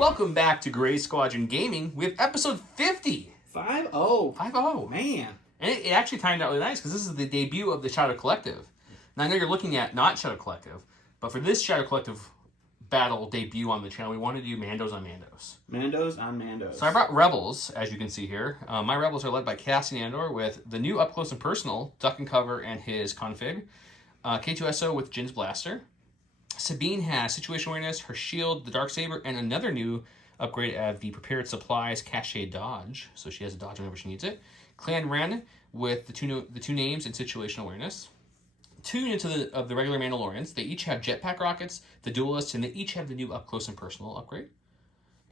Welcome back to Gray Squadron Gaming. We have episode 50. 5-0. 5-0. Man. And it actually timed out really nice because this is the debut of the Shadow Collective. Now I know you're looking at not Shadow Collective, but for this Shadow Collective battle debut on the channel, we wanted to do Mandos on Mandos. Mandos on Mandos. So I brought Rebels, as you can see here. My Rebels are led by Cassian Andor with the new Up Close and Personal, Duck and Cover, and his config. K2SO with Jin's Blaster. Sabine has Situational Awareness, her Shield, the Darksaber, and another new upgrade of the Prepared Supplies Cache Dodge. So she has a dodge whenever she needs it. Clan Wren with the two names and Situational Awareness. 2 units of the regular Mandalorians. They each have jetpack rockets, the duelists, and they each have the new Up Close and Personal upgrade.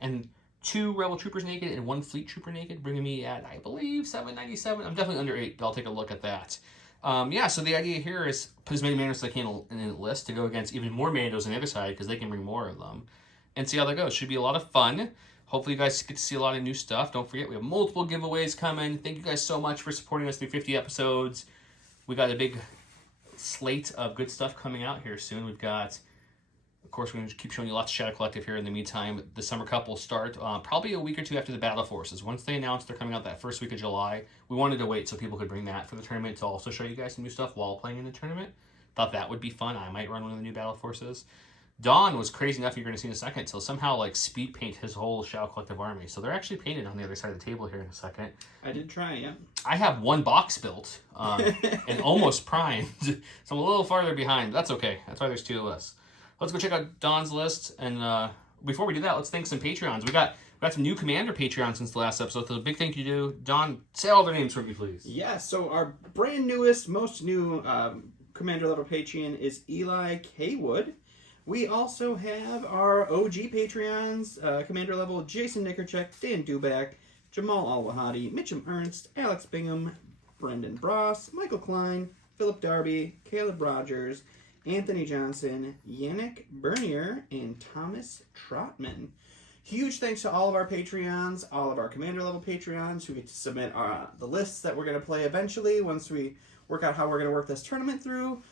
And 2 Rebel Troopers naked and 1 Fleet Trooper naked, bringing me at, I believe, 797. I'm definitely under 8, but I'll take a look at that. So the idea here is put as many Mandos as I can in the list to go against even more Mandos on the other side because they can bring more of them. And see how that goes. Should be a lot of fun. Hopefully you guys get to see a lot of new stuff. Don't forget, we have multiple giveaways coming. Thank you guys so much for supporting us through 50 episodes. We got a big slate of good stuff coming out here soon. We've got, of course, we're going to keep showing you lots of Shadow Collective here in the meantime. The Summer Cup will start probably a week or 2 after the Battle Forces. Once they announce they're coming out that first week of July, we wanted to wait so people could bring that for the tournament to also show you guys some new stuff while playing in the tournament. Thought that would be fun. I might run one of the new Battle Forces. Dawn was crazy enough, you're going to see in a second, till somehow like speed paint his whole Shadow Collective army. So they're actually painted on the other side of the table here in a second. I did try, yeah. I have 1 box built and almost primed. So I'm a little farther behind. That's okay. That's why there's 2 of us. Let's go check out Dawn's list. And before we do that, let's thank some Patreons. We got some new Commander Patreons since the last episode. So a big thank you to Dawn. Say all their names for me, please. Yeah, so our brand newest, most new Commander level Patreon is Eli K. Wood. We also have our OG Patreons, Commander level Jason Nickercheck, Dan Duback, Jamal Al-Wahadi, Mitchum Ernst, Alex Bingham, Brendan Bross, Michael Klein, Philip Darby, Caleb Rogers, Anthony Johnson, Yannick Bernier, and Thomas Trotman. Huge thanks to all of our Patreons, all of our Commander level Patreons who get to submit the lists that we're going to play eventually once we work out how we're going to work this tournament through.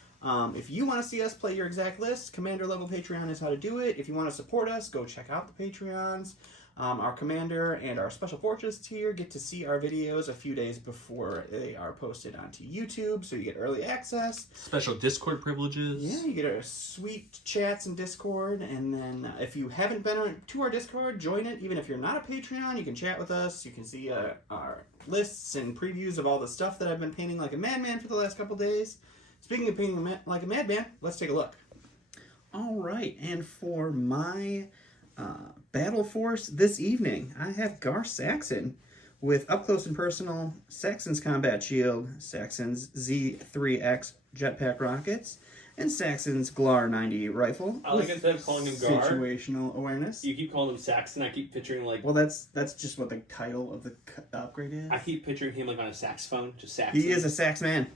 If you want to see us play your exact list, Commander level Patreon is how to do it. If you want to support us, go check out the Patreons. Our Commander and our Special Forces tier get to see our videos a few days before they are posted onto YouTube, so you get early access. Special Discord privileges. Yeah, you get our sweet chats in Discord, and then if you haven't been to our Discord, join it. Even if you're not a Patreon, you can chat with us. You can see our lists and previews of all the stuff that I've been painting like a madman for the last couple days. Speaking of painting like a madman, let's take a look. All right, and for my battle force this evening, I have Gar Saxon with Up Close and Personal, Saxon's Combat Shield, Saxon's Z3X Jetpack Rockets, and Saxon's Glar 90 Rifle. I like instead of calling him Gar, Situational Awareness. you keep calling him Saxon. I keep picturing like... Well, that's just what the title of the upgrade is. I keep picturing him like on a saxophone, just Saxon. He is a sax man.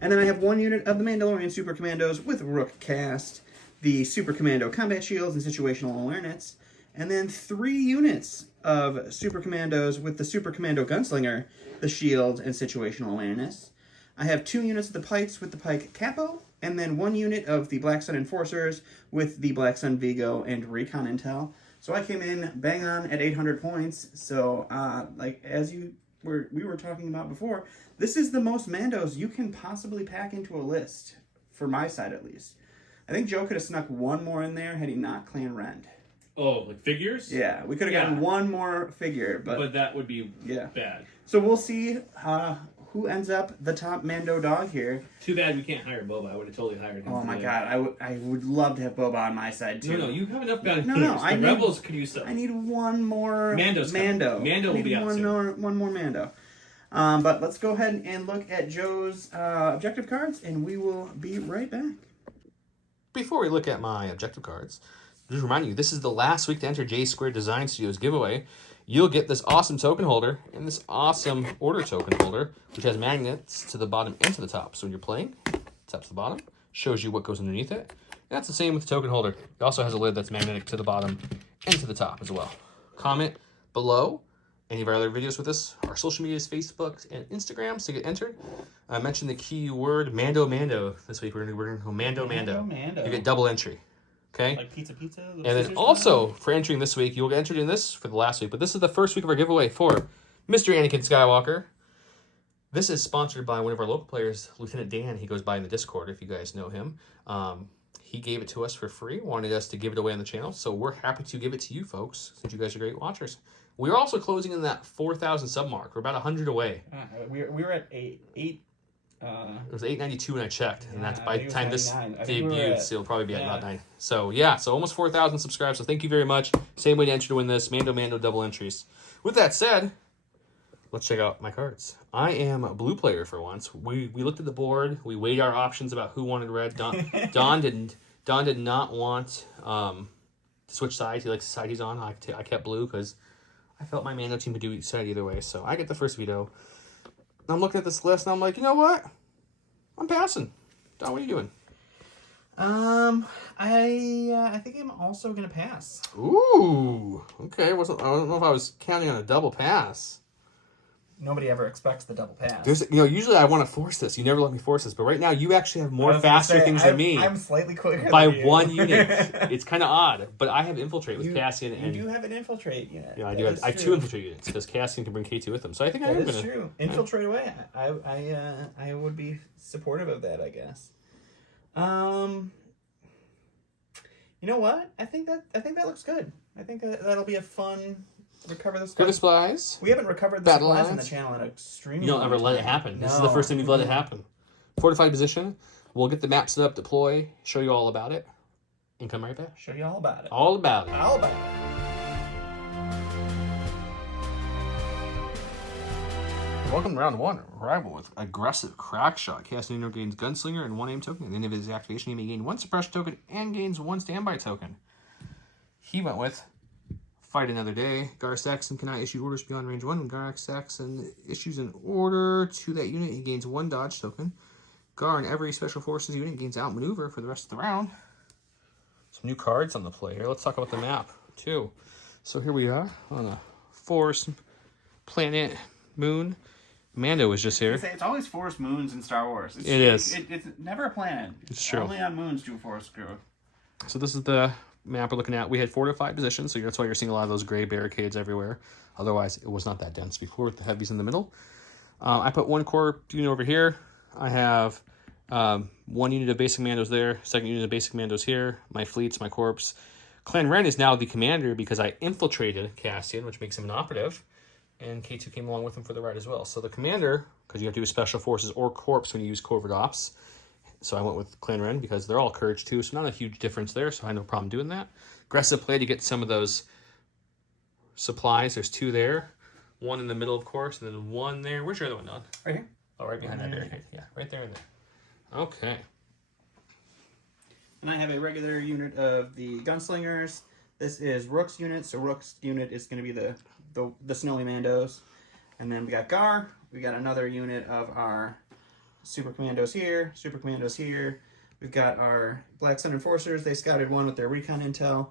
And then I have 1 unit of the Mandalorian Super Commandos with Rook Cast, the Super Commando Combat Shields and Situational Awareness, and then 3 units of Super Commandos with the Super Commando Gunslinger, the Shield, and Situational Awareness. I have 2 units of the Pikes with the Pike Capo, and then 1 unit of the Black Sun Enforcers with the Black Sun Vigo and Recon Intel. So I came in bang on at 800 points. So, as we were talking about before, this is the most Mandos you can possibly pack into a list, for my side at least. I think Joe could have snuck 1 more in there had he not Clan Rend. Oh, like figures? Yeah, we could have gotten 1 more figure, but that would be bad. So we'll see who ends up the top Mando dog here. Too bad we can't hire Boba. I would have totally hired him. Oh my god, I would love to have Boba on my side too. No, you have enough bounty No, hunters. The Rebels could use some. I need 1 more Mando's Mando. Mando will be out soon. One more Mando. But let's go ahead and look at Joe's objective cards, and we will be right back. Before we look at my objective cards, just remind you, this is the last week to enter J Square Design Studios giveaway. You'll get this awesome token holder and this awesome order token holder, which has magnets to the bottom and to the top. So when you're playing, it's up to the bottom, shows you what goes underneath it. And that's the same with the token holder. It also has a lid that's magnetic to the bottom and to the top as well. Comment below any of our other videos with us, our social medias, Facebook and Instagrams to get entered. I mentioned the keyword Mando. This week we're gonna go Mando. You get double entry. Okay. Like pizza. And then also, for entering this week, you'll get entered in this for the last week, but this is the first week of our giveaway for Mr. Anakin Skywalker. This is sponsored by one of our local players, Lieutenant Dan. He goes by in the Discord, if you guys know him. He gave it to us for free, wanted us to give it away on the channel, so we're happy to give it to you folks, since you guys are great watchers. We're also closing in that 4,000 sub mark. We're about 100 away. We were at eight. It was 892 when I checked, and that's Yeah, by the time this 99. I think we were debuted, at- so it'll probably be at yeah. about 9. So yeah, so almost 4,000 subscribers. So thank you very much. Same way to enter to win this Mando double entries. With that said, let's check out my cards. I am a blue player for once. We looked at the board. We weighed our options about who wanted red. Don didn't. Don did not want to switch sides. He likes the side he's on. I kept blue because I felt my Mando team would do each side either way. So I get the first veto. I'm looking at this list and I'm like, you know what? I'm passing. Don, what are you doing? I think I'm also gonna pass. Ooh. Okay. I don't know if I was counting on a double pass. Nobody ever expects the double pass. Usually I want to force this. You never let me force this, but right now you actually have more faster things than me. I'm slightly quicker by than you. 1 unit. It's kind of odd, but I have infiltrate with Cassian, and you do have an infiltrate unit. yeah, I do. I have 2 infiltrate units because Cassian can bring K2 with him. So I think That I'm is gonna. true. Infiltrate away. I would be supportive of that, I guess. You know what? I think that looks good. I think that'll be a fun recover this. Go to supplies. We haven't recovered the Battle supplies on the lines. channel in an extremely You don't long ever let it time. happen. This is No. the first time we've let it happen. Fortified position. We'll get the map set up, deploy, show you all about it, and come right back. Show you all about it. All about it. All about it. Welcome to round 1. Rival with aggressive crack shot. Cassian gains gunslinger and 1 aim token. At the end of his activation, he may gain 1 suppression token and gains 1 standby token. He went with Fight Another Day. Gar Saxon cannot issue orders beyond range 1. When Gar Saxon issues an order to that unit, he gains 1 dodge token. Gar in every special forces unit gains outmaneuver for the rest of the round. Some new cards on the play here. Let's talk about the map too. So here we are on a forest, planet, moon. Mando was just here. It's always forest moons in Star Wars. It is. It's never a planet. It's true. Only on moons do forest grow. So this is the map we're looking at. We had fortified positions, so that's why you're seeing a lot of those gray barricades everywhere. Otherwise, it was not that dense before with the heavies in the middle. I put 1 core unit over here. I have 1 unit of basic Mandos there, 2nd unit of basic Mandos here, my fleets, my corps. Clan Wren is now the commander because I infiltrated Cassian, which makes him an operative, and K2 came along with him for the ride as well. So the commander, because you have to do special forces or corps when you use covert ops, so I went with Clan Wren because they're all courage too, so not a huge difference there, so I had no problem doing that. Aggressive play to get some of those supplies. There's 2 there, 1 in the middle, of course, and then 1 there. Where's your other one, Don? Right here. Oh, right behind that barricade. Yeah, right there and there. Okay. And I have a regular unit of the gunslingers. This is Rook's unit, so Rook's unit is going to be the Snowy Mandos. And then we got Gar. We got another unit of our Super Commandos here, Super Commandos here. We've got our Black Sun Enforcers. They scouted 1 with their recon intel.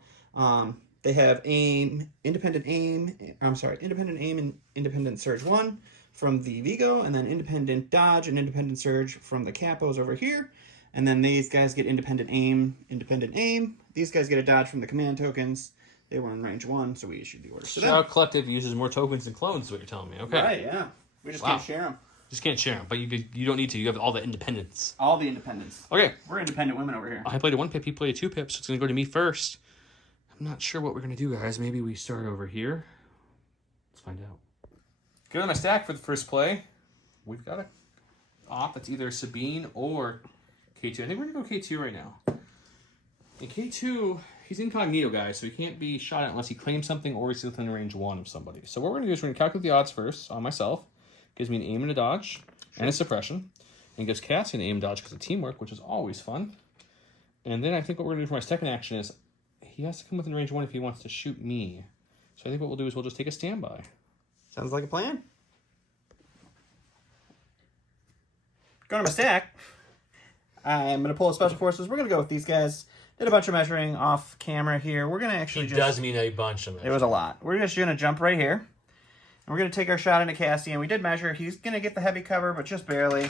They have independent aim and independent surge 1 from the Vigo, and then independent dodge and independent surge from the Capos over here. And then these guys get independent aim. These guys get a dodge from the command tokens. They were in range 1, so we issued the orders to them. Shadow Collective uses more tokens than clones, is what you're telling me. Okay. Right, yeah. We just Wow. can't share them. Just can't share them, but you don't need to. You have all the independence. All the independents. Okay. We're independent women over here. I played a 1 pip, he played a 2 pip, so it's going to go to me first. I'm not sure what we're going to do, guys. Maybe we start over here. Let's find out. Go to my stack for the first play. We've got a op that's either Sabine or K2. I think we're going to go K2 right now. And K2, he's incognito, guys, so he can't be shot at unless he claims something or he's within range 1 of somebody. So what we're going to do is we're going to calculate the odds first on myself. Gives me an aim and a dodge and a suppression. And gives Cassian an aim and dodge because of teamwork, which is always fun. And then I think what we're going to do for my second action is he has to come within range 1 if he wants to shoot me. So I think what we'll do is we'll just take a standby. Sounds like a plan. Going to my stack. I'm going to pull a special forces. We're going to go with these guys. Did a bunch of measuring off camera here. We're going to actually mean a bunch of it. It was a lot. We're just going to jump right here. And we're going to take our shot into Cassian. We did measure. He's going to get the heavy cover, but just barely.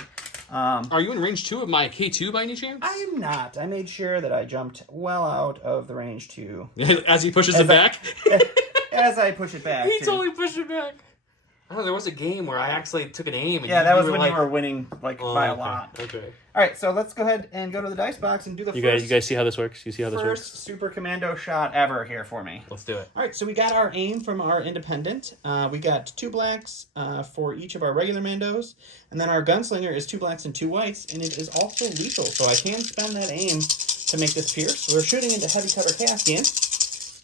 Are you in range 2 of my K2 by any chance? I am not. I made sure that I jumped well out of the range 2. As he pushes it back? As I push it back. He totally pushed it back. Oh, there was a game where I actually took an aim. And yeah, that was when like... you were winning by a lot. Okay. All right, so let's go ahead and go to the dice box and do the You guys see how this works? You see how this works? first Super Commando shot ever here for me. Let's do it. All right, so we got our aim from our independent. We got 2 blacks for each of our regular Mandos. And then our gunslinger is 2 blacks and 2 whites. And it is also lethal, so I can spend that aim to make this pierce. We're shooting into heavy cutter Caspian.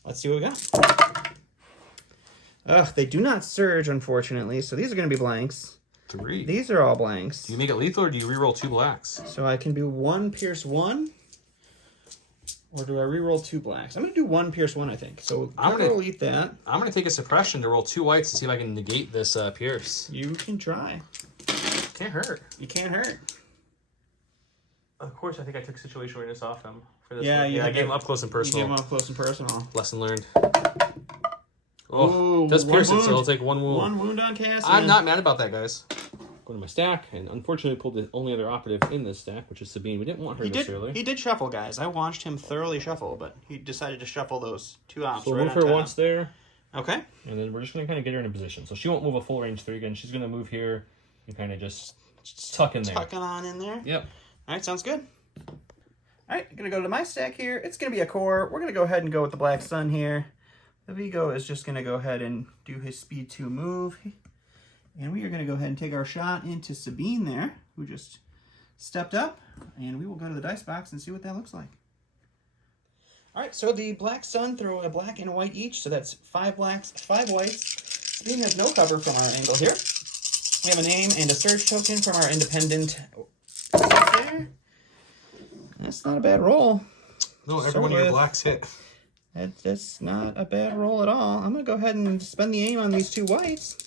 Let's see what we got. Ugh, they do not surge, unfortunately, so these are going to be blanks. 3. These are all blanks. Do you make it lethal or do you reroll 2 blacks? So I can do 1 pierce 1. Or do I reroll 2 blacks? I'm going to do 1 pierce 1, I think. So I'm going to delete that. I'm going to take a suppression to roll 2 whites to see if I can negate this pierce. You can try. Can't hurt. You can't hurt. Of course, I think I took situation awareness off him for this Yeah, one. you I gave him up close and personal. You gave him up close and personal. Lesson learned. Oh, does pierce it, so I'll take 1 wound. 1 wound on Cassian. I'm not mad about that, guys. Go to my stack, and unfortunately pulled the only other operative in this stack, which is Sabine. We didn't want her this early. He did shuffle, guys. I watched him thoroughly shuffle, but he decided to shuffle those 2 ops So we'll right move on her top. once there, Okay. and then we're just going to kind of get her in a position. So she won't move a full range 3 again. She's going to move here and kind of just tuck in there. Tucking on in there. Yep. All right, sounds good. All right, I'm going to go to my stack here. It's going to be a core. We're going to go ahead and go with the Black Sun here. The Vigo is just going to go ahead and do his speed 2 move. And we are going to go ahead and take our shot into Sabine there, who just stepped up. And we will go to the dice box and see what that looks like. All right, so the Black Sun throw a black and a white each. So that's 5 blacks, 5 whites. Sabine has no cover from our angle here. We have a name and a surge token from our independent. There. That's not a bad roll. No, every one of your blacks hit. That's not a bad roll at all. I'm going to go ahead and spend the aim on these 2 whites.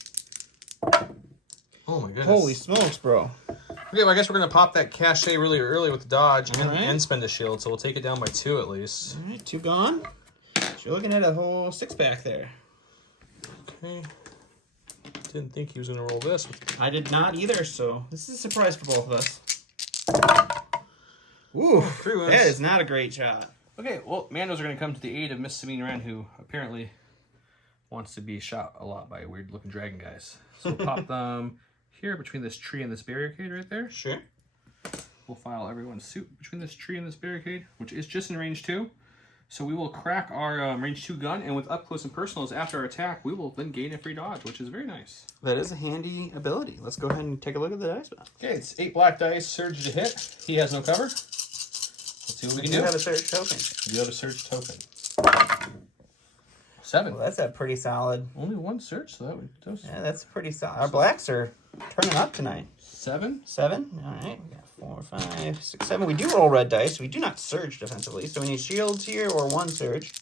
Oh my goodness. Holy smokes, bro. Okay, well, I guess we're going to pop that cachet really early with the dodge and, All right. and spend a shield, so we'll take it down by 2 at least. All right, 2 gone. So you're looking at a whole 6-pack there. Okay. Didn't think he was going to roll this. I did not either, so this is a surprise for both of us. Ooh, 3 wounds. that is not a great shot. Okay, well, Mandos are going to come to the aid of Miss Sabine Wren, who apparently wants to be shot a lot by weird-looking dragon guys. So we'll pop them here between this tree and this barricade right there. Sure. We'll file everyone's suit between this tree and this barricade, which is just in range 2. So we will crack our range 2 gun, and with up close and personals after our attack, we will then gain a free dodge, which is very nice. That is a handy ability. Let's go ahead and take a look at the dice box. Okay, it's 8 black dice, surge to hit. He has no cover. Let's see what we can do. You have a surge token. You have a surge token. 7. Well, that's a pretty solid. Only 1 surge, so that would... Yeah, that's pretty solid. Our blacks are turning up tonight. 7. 7. All right. We got 4, 5, 6, 7. We do roll red dice. We do not surge defensively, so we need shields here or 1 surge.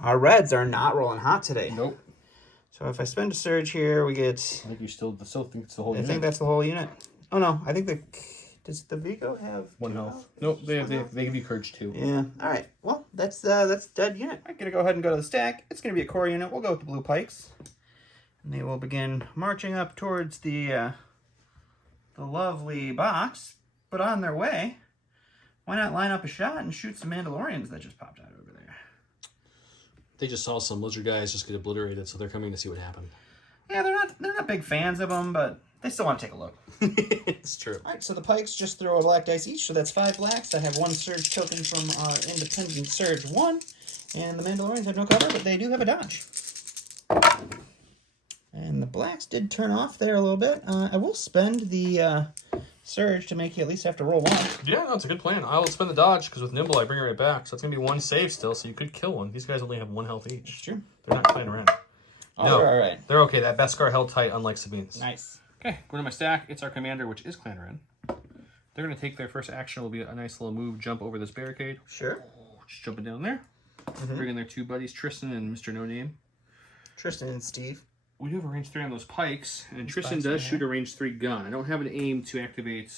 Our reds are not rolling hot today. Nope. So if I spend a surge here, we get... I think you still think it's the whole I unit. think that's the whole unit. Oh, no. I think the... Does the Vigo have 1 health? Nope, they give you courage 2. Yeah. All right. Well, that's dead unit. I'm gonna go ahead and go to the stack. It's gonna be a core unit. We'll go with the blue pikes, and they will begin marching up towards the lovely box. But on their way, why not line up a shot and shoot some Mandalorians that just popped out over there? They just saw some lizard guys just get obliterated, so they're coming to see what happened. Yeah, they're not big fans of them, but they still want to take a look. It's true. All right, so the pikes just throw a black dice each, so that's 5 blacks. I have 1 surge token from our independent surge 1, and the Mandalorians have no cover, but they do have a dodge. And the blacks did turn off there a little bit. I will spend the surge to make you at least have to roll 1. Yeah, no, it's a good plan. I will spend the dodge, because with Nimble, I bring it right back. So it's going to be 1 save still, so you could kill one. These guys only have 1 health each. That's true. They're not playing around. Oh, No. they're all right. They're okay. That Beskar held tight, unlike Sabine's. Nice. Okay, go to my stack. It's our commander, which is Clan Wren. They're going to take their first action. Will be a nice little move, jump over this barricade. Sure. Just jumping down there. Bring in their 2 buddies, Tristan and Mr. No Name. Tristan and Steve. We do have a range 3 on those pikes, and Those Tristan pikes does right shoot a range 3 gun. I don't have an aim to activate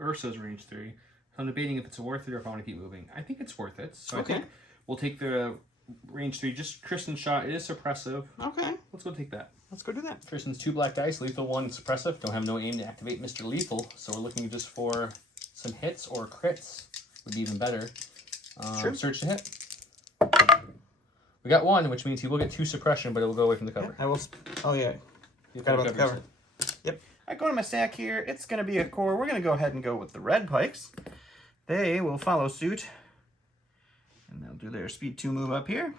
Ursa's range 3, so I'm debating if it's worth it or if I want to keep moving. I think it's worth it, so Okay. I think we'll take the range 3, just Tristan's shot is suppressive. Okay. Let's go take that. Let's go do that. Tristan's 2 black dice, lethal 1, suppressive. Don't have no aim to activate Mr. Lethal, so we're looking just for some hits or crits. Would be even better. Sure. Search to hit. We got 1, which means he will get 2 suppression, but it will go away from the cover. I will. Oh yeah. Forgot about the cover. Yep. I go to my stack here. It's going to be a core. We're going to go ahead and go with the red pikes. They will follow suit. And they'll do their speed 2 move up here.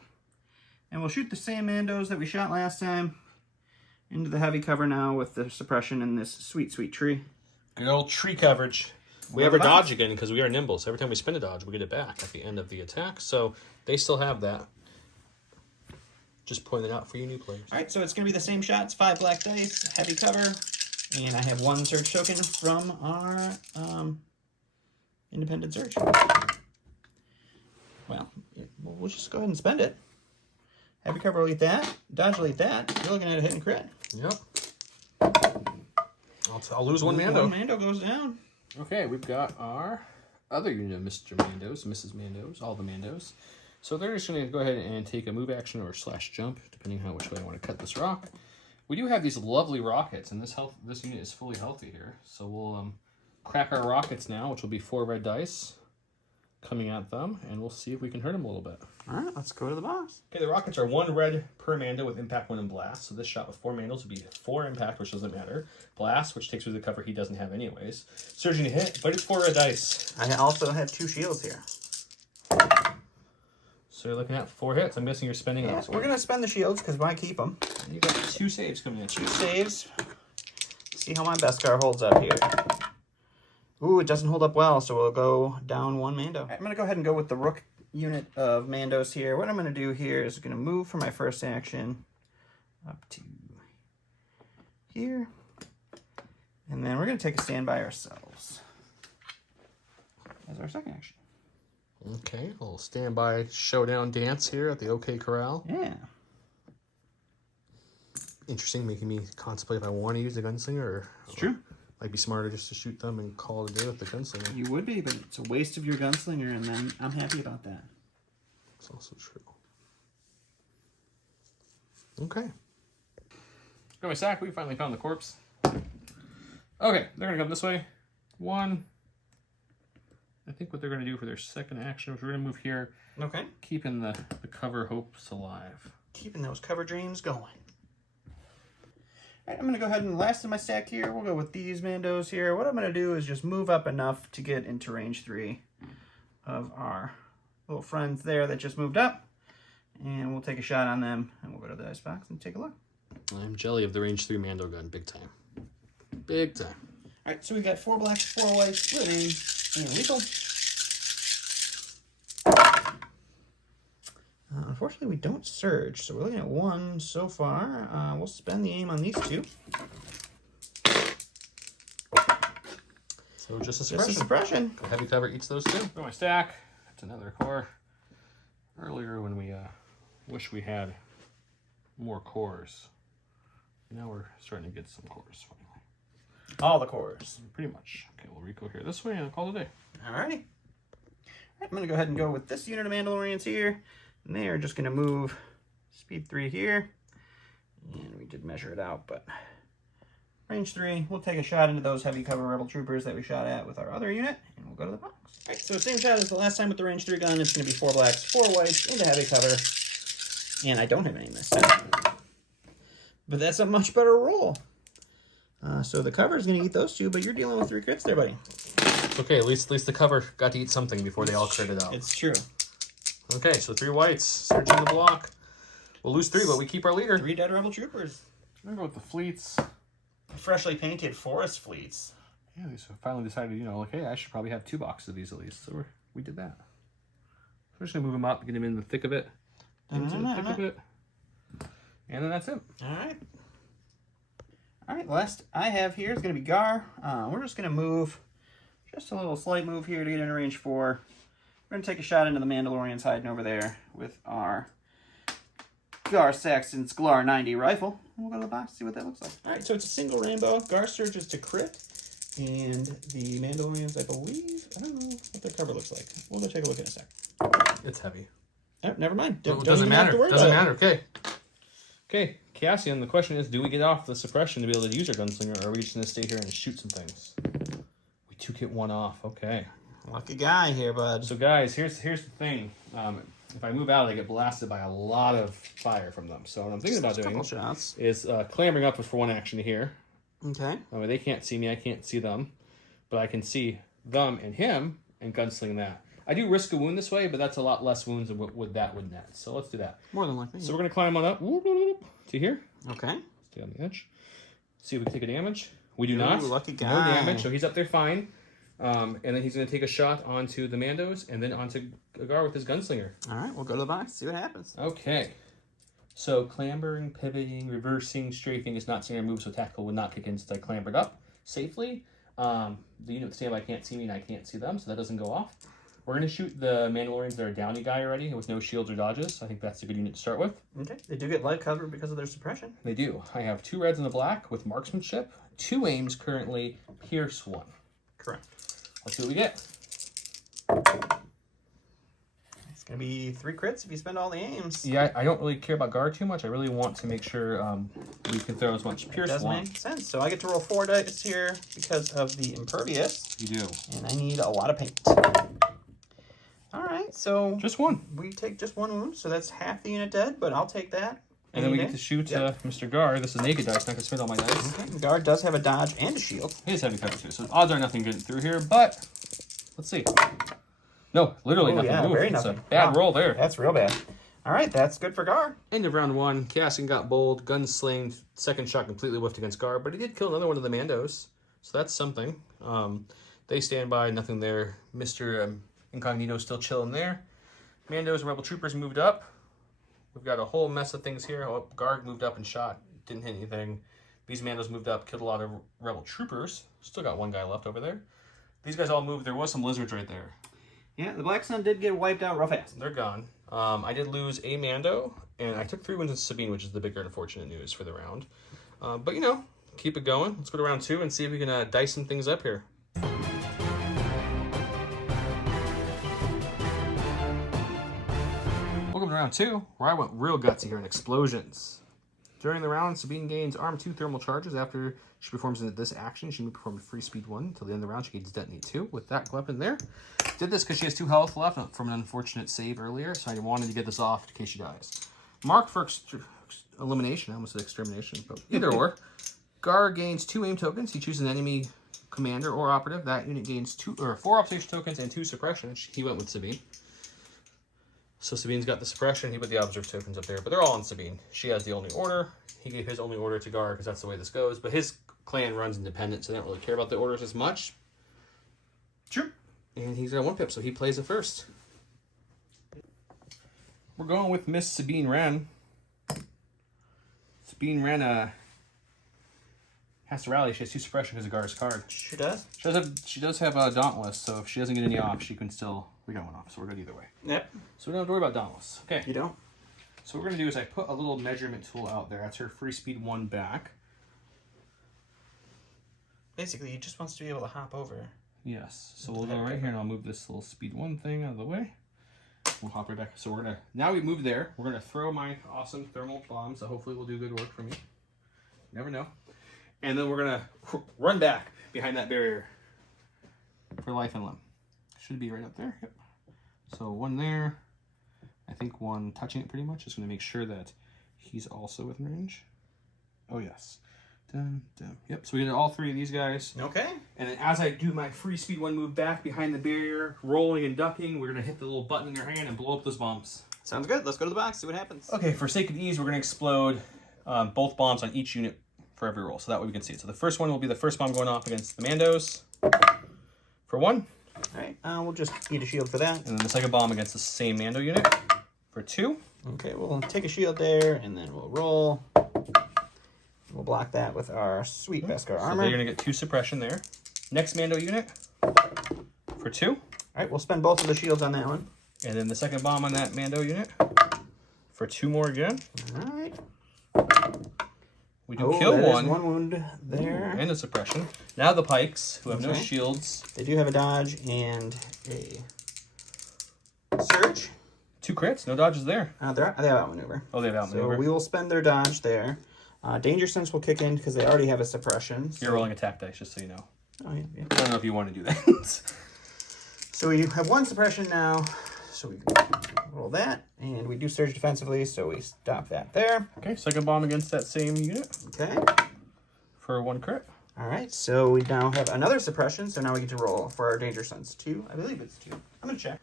And we'll shoot the same Mandos that we shot last time into the heavy cover now with the suppression in this sweet, sweet tree. Good old tree coverage. We have our dodge again because we are nimble. So every time we spin a dodge, we get it back at the end of the attack. So they still have that. Just pointing it out for you new players. All right, so it's going to be the same shots. 5 black dice, heavy cover. And I have 1 surge token from our independent surge. Well, we'll just go ahead and spend it. Heavy cover will eat that. Dodge will eat that. You're looking at a hit and crit. Yep. I'll lose 1 Mando. 1 Mando goes down. Okay, we've got our other unit of Mr. Mandos, Mrs. Mandos, all the Mandos. So they're just going to go ahead and take a move action or slash jump, depending on which way I want to cut this rock. We do have these lovely rockets, and this unit is fully healthy here. So we'll crack our rockets now, which will be 4 red dice coming at them, and we'll see if we can hurt them a little bit. All right, let's go to the box. Okay, the rockets are 1 red per Mando with impact 1 and blast. So this shot with 4 Mandos would be 4 impact, which doesn't matter. Blast, which takes away the cover he doesn't have anyways. Surging to hit, but it's 4 red dice. I also have 2 shields here. So you're looking at 4 hits. I'm guessing you're spending those. We're going to spend the shields because why keep them? And you got 2 saves coming in. 2 saves. See how my Beskar holds up here. Ooh, it doesn't hold up well, so we'll go down 1 Mando. All right, I'm going to go ahead and go with the Rook unit of Mandos here. What I'm going to do here is I'm going to move for my first action up to here. And then we're going to take a stand by ourselves as our second action. Okay, a little standby showdown dance here at the OK Corral. Yeah. Interesting, making me contemplate if I want to use the gunslinger or... It's true. Might be smarter just to shoot them and call it a day with the gunslinger. You would be, but it's a waste of your gunslinger, and then I'm happy about that. It's also true. Okay. Got my sack. We finally found the corpse. Okay, they're going to come this way. 1. I think what they're going to do for their second action is we're going to move here. Okay. Keeping the cover hopes alive. Keeping those cover dreams going. All right, I'm going to go ahead and last in my stack here. We'll go with these Mandos here. What I'm going to do is just move up enough to get into range 3 of our little friends there that just moved up. And we'll take a shot on them, and we'll go to the dice box and take a look. I'm jelly of the range 3 Mando gun. Big time. Big time. All right, so we got 4 blacks, 4 whites, living, and lethal. Unfortunately, we don't surge, so we're looking at 1 so far. We'll spend the aim on these 2. So just a suppression. Just a suppression. Heavy cover eats those 2. Got my stack. That's another core. Earlier when we wish we had more cores. Now we're starting to get some cores finally. All the cores. Pretty much. Okay, we'll Rico here this way and I'll call it a day. Alrighty. All right, I'm going to go ahead and go with this unit of Mandalorians here. And they are just going to move speed 3 here. And we did measure it out, but range 3. We'll take a shot into those heavy cover rebel troopers that we shot at with our other unit, and we'll go to the box. All right, so same shot as the last time with the range 3 gun. It's going to be 4 blacks, 4 whites into heavy cover. And I don't have any this time. But that's a much better roll. So the cover is going to eat those 2, but you're dealing with 3 crits there, buddy. Okay, at least the cover got to eat something before they all critted out. It's true. Okay, so 3 whites, searching the block. We'll lose 3, but we keep our leader. 3 dead rebel troopers. I'm going to go with the fleets. Freshly painted forest fleets. Yeah, they finally decided, like, hey, I should probably have 2 boxes of these at least. So we did that. So we're just going to move them up, get them in the thick of it. Into the thick of it. And then that's it. All right. All right, the last I have here is going to be Gar. We're just going to move, just a little slight move here to get into range 4. We're going to take a shot into the Mandalorians hiding over there with our Gar Saxon's Glar 90 rifle. We'll go to the box, see what that looks like. All right, so it's a single rainbow. Gar surges to crit. And the Mandalorians, I believe, I don't know what their cover looks like. We'll go take a look in a sec. It's heavy. Oh, never mind. Well, Don't doesn't even have matter. to worry Doesn't about matter. Okay. Okay, Cassian, the question is, do we get off the suppression to be able to use our gunslinger, or are we just going to stay here and shoot some things? We 2 get 1 off. Okay. it. Lucky guy here, bud. So, guys, here's the thing. If I move out, I get blasted by a lot of fire from them. So what I'm thinking about doing shots. is clambering up for 1 action here. Okay. I mean, they can't see me. I can't see them. But I can see them and him and gunsling that. I do risk a wound this way, but that's a lot less wounds than what that would net. So let's do that. More than likely. So we're going to climb on up to here. Okay. Stay on the edge. See if we can take a damage. We do not. Lucky guy. No damage. So he's up there fine. And then he's going to take a shot onto the Mandos and then onto Agar with his gunslinger. All right, we'll go to the box, see what happens. Okay. So clambering, pivoting, reversing, strafing is not standard move, so tactical would not kick in since I clambered up safely. The unit with standby can't see me and I can't see them, so that doesn't go off. We're going to shoot the Mandalorians that are downy guy already with no shields or dodges. I think that's a good unit to start with. Okay. They do get light cover because of their suppression. They do. I have 2 reds and a black with marksmanship. 2 aims currently, pierce 1. Correct. Let's see what we get. It's going to be 3 crits if you spend all the aims. Yeah, I don't really care about guard too much. I really want to make sure we can throw as much pierce. Does 1. make sense. So I get to roll 4 dice here because of the impervious. You do. And I need a lot of paint. All right, so Just 1. we take just 1 wound, so that's half the unit dead, but I'll take that. And then we get to shoot Mr. Guard. This is naked dice. I'm not going to spend all my dice. Okay. Guard does have a dodge and a shield. He has heavy cover too, so odds are nothing getting through here, but let's see. No, literally Oh, nothing. yeah, Oof, very it's nothing. a bad Wow. roll there. That's real bad. All right, that's good for Guard. End of round 1. Cassian got bold. Gunsling. Second shot completely whiffed against Guard, but he did kill another one of the Mandos. So that's something. They stand by. Nothing there. Mr. Incognito still chilling there. Mandos and Rebel Troopers moved up. We've got a whole mess of things here. Oh, Guard moved up and shot. Didn't hit anything. These Mandos moved up, killed a lot of Rebel Troopers. Still got 1 guy left over there. These guys all moved. There was some lizards right there. Yeah, the Black Sun did get wiped out real fast. They're gone. I did lose a Mando, and I took 3 wins in Sabine, which is the bigger unfortunate news for the round. But, you know, keep it going. Let's go to round 2 and see if we can dice some things up here. Welcome to round 2, where I went real gutsy here in explosions. During the round, Sabine gains arm 2 thermal charges. After she performs this action, she may perform free speed 1 until the end of the round. She gains detonate 2 with that weapon there. Did this because she has 2 health left from an unfortunate save earlier, so I wanted to get this off in case she dies. Mark for elimination. I almost said extermination, but either or. Gar gains 2 aim tokens. He chooses an enemy commander or operative. That unit gains 4 observation tokens and 2 suppression. He went with Sabine. So Sabine's got the suppression. He put the observe tokens up there, but they're all on Sabine. She has the only order. He gave his only order to Gar because that's the way this goes. But his clan runs independent, so they don't really care about the orders as much. Sure. And he's got 1 pip, so he plays it first. We're going with Miss Sabine Wren. Sabine Wren has to rally. She has 2 suppression because of Gar's card. Sure does. She does have a Dauntless, so if she doesn't get any off, she can still... We got 1 off, so we're good either way. Yep. So we don't have to worry about Dauntless. Okay. You don't? So what we're going to do is I put a little measurement tool out there. That's her free speed 1 back. Basically, he just wants to be able to hop over. Yes. So we'll go right here and I'll move this little speed 1 thing out of the way. We'll hop right back. So we're going to... Now we moved there. We're going to throw my awesome thermal bombs. So hopefully we'll do good work for me. Never know. And then we're going to run back behind that barrier for life and limb. Should be right up there. Yep. So 1 there. I think 1 touching it pretty much. Just going to make sure that he's also within range. Oh, yes. Dun, dun. Yep. So we did all 3 of these guys. Okay. And then as I do my free speed 1 move back behind the barrier, rolling and ducking, we're going to hit the little button in your hand and blow up those bombs. Sounds good. Let's go to the box, see what happens. Okay, for sake of ease, we're going to explode both bombs on each unit for every roll. So that way we can see it. So the first one will be the first bomb going off against the Mandos for 1. All right, we'll just need a shield for that. And then the second bomb against the same Mando unit for 2. Okay, we'll take a shield there, and then we'll roll. We'll block that with our sweet Beskar armor. So they're going to get 2 suppression there. Next Mando unit for 2. All right, we'll spend both of the shields on that one. And then the second bomb on that Mando unit for 2 more again. All right. We do kill 1. 1 wound there. And a suppression. Now the Pikes, who have no Okay. shields. They do have a dodge and a surge. 2 crits, no dodges there. They have outmaneuver. Oh, they have outmaneuver. So we will spend their dodge there. Danger Sense will kick in because they already have a suppression. So... You're rolling attack dice, just so you know. Oh, yeah. I don't know if you want to do that. So we have 1 suppression now. So we roll that, and we do surge defensively, so we stop that there. Okay, second bomb against that same unit. Okay. For 1 crit. All right, so we now have another suppression, so now we get to roll for our Danger Sense 2. I believe it's 2. I'm going to check.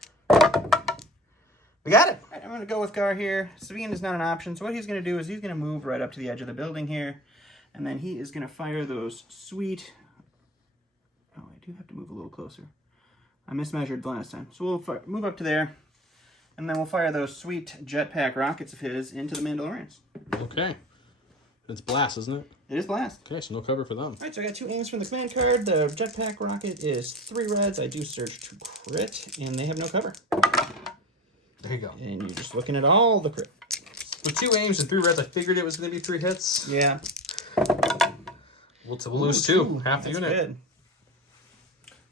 We got it. All right, I'm going to go with Gar here. Sabine is not an option, so what he's going to do is he's going to move right up to the edge of the building here, and then he is going to fire those sweet... Oh, I do have to move a little closer. I mismeasured last time. So we'll move up to there, and then we'll fire those sweet jetpack rockets of his into the Mandalorians. Okay. It's blast, isn't it? It is blast. Okay, so no cover for them. All right, so I got 2 aims from the command card. The jetpack rocket is 3 reds. I do surge to crit, and they have no cover. There you go. And you're just looking at all the crit. With 2 aims and 3 reds, I figured it was going to be 3 hits. Yeah. We'll lose 2. Half the That's unit. good.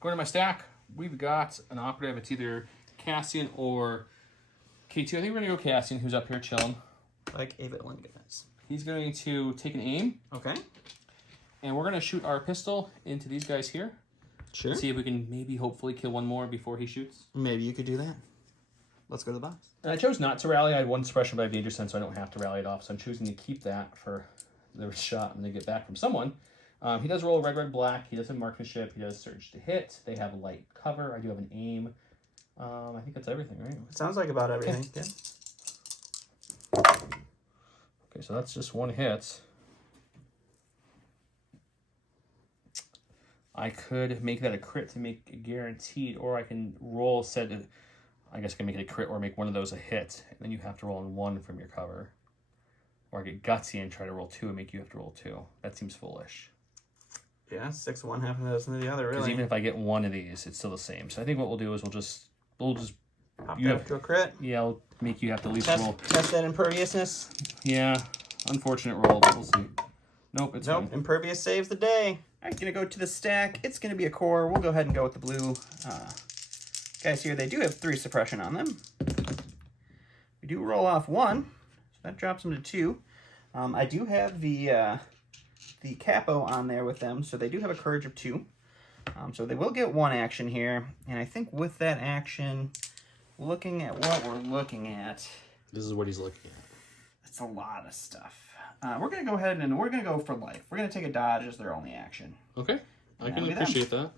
Going to my stack, we've got an operative. It's either Cassian or K2. I think we're going to go Cassian, who's up here chilling. Like Ava Lingus. He's going to take an aim. Okay. And we're going to shoot our pistol into these guys here. Sure. See if we can maybe hopefully kill one more before he shoots. Maybe you could do that. Let's go to the box. And I chose not to rally. I had 1 suppression by Danger Sense, so I don't have to rally it off. So I'm choosing to keep that for the shot when they get back from someone. He does roll red, red, black. He does have marksmanship. He does surge to hit. They have light cover. I do have an aim. I think that's everything, right? It sounds like about everything. Okay. Okay, so that's just 1 hit. I could make that a crit to make it guaranteed, or I can roll said. I guess I can make it a crit or make one of those a hit, and then you have to roll in 1 from your cover. Or I get gutsy and try to roll 2 and make you have to roll 2. That seems foolish. Yeah, 6 one, half of those into the other, Because really. even if I get 1 of these, it's still the same. So I think what we'll do is we'll just Pop you that have up to a crit. yeah, I'll make you have to at least roll. Test that imperviousness. Yeah, unfortunate roll, but we'll see. Nope, it's Nope, fine. impervious saves the day. All right, gonna go to the stack. It's gonna be a core. We'll go ahead and go with the blue. Guys here, they do have 3 suppression on them. We do roll off 1, so that drops them to 2. I do have the capo on there with them, so they do have a courage of 2. So they will get 1 action here, and I think with that action, looking at what we're looking at, This is what he's looking at. that's a lot of stuff. We're gonna go ahead and we're gonna go for life. We're gonna take a dodge as their only action. Okay, I can appreciate that.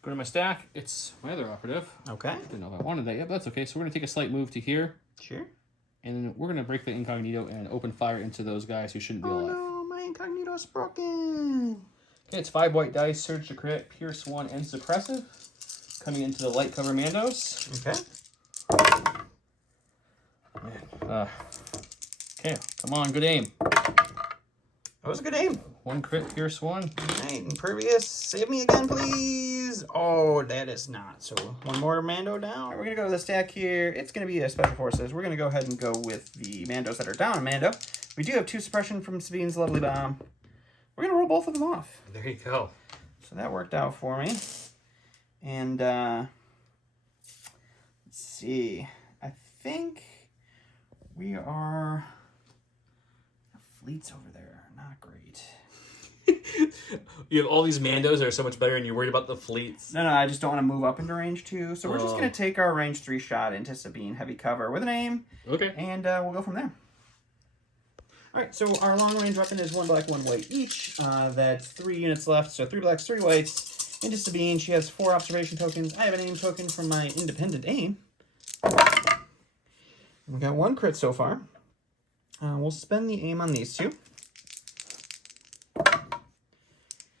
Go to my stack. It's my other operative. Okay. Didn't know if I wanted that yet, but that's okay. So we're going to take a slight move to here. Sure. And then we're going to break the incognito and open fire into those guys who shouldn't be alive. Oh no, my incognito's broken. Okay, it's 5 white dice, surge to crit, pierce 1, and suppressive. Coming into the light cover Mandos. Okay. Okay, come on, good aim. That was a good aim. 1 crit, pierce 1. Alright, impervious. Save me again, please. Oh, that is not. So 1 more Mando down. All right, we're going to go to the stack here. It's going to be a Special Forces. We're going to go ahead and go with the Mandos that are down in Mando. We do have 2 suppression from Sabine's Lovely Bomb. We're going to roll both of them off. There you go. So that worked out for me. And let's see. I think we are... Fleet's over there. Not great. You have all these Mandos that are so much better, and you're worried about the fleets. No, I just don't want to move up into range 2. So we're just going to take our range 3 shot into Sabine heavy cover with an aim. Okay. And we'll go from there. All right, so our long range weapon is 1 black, 1 white each. That's 3 units left, so 3 blacks, 3 whites. Into Sabine, she has 4 observation tokens. I have an aim token from my independent aim. We got 1 crit so far. We'll spend the aim on these 2.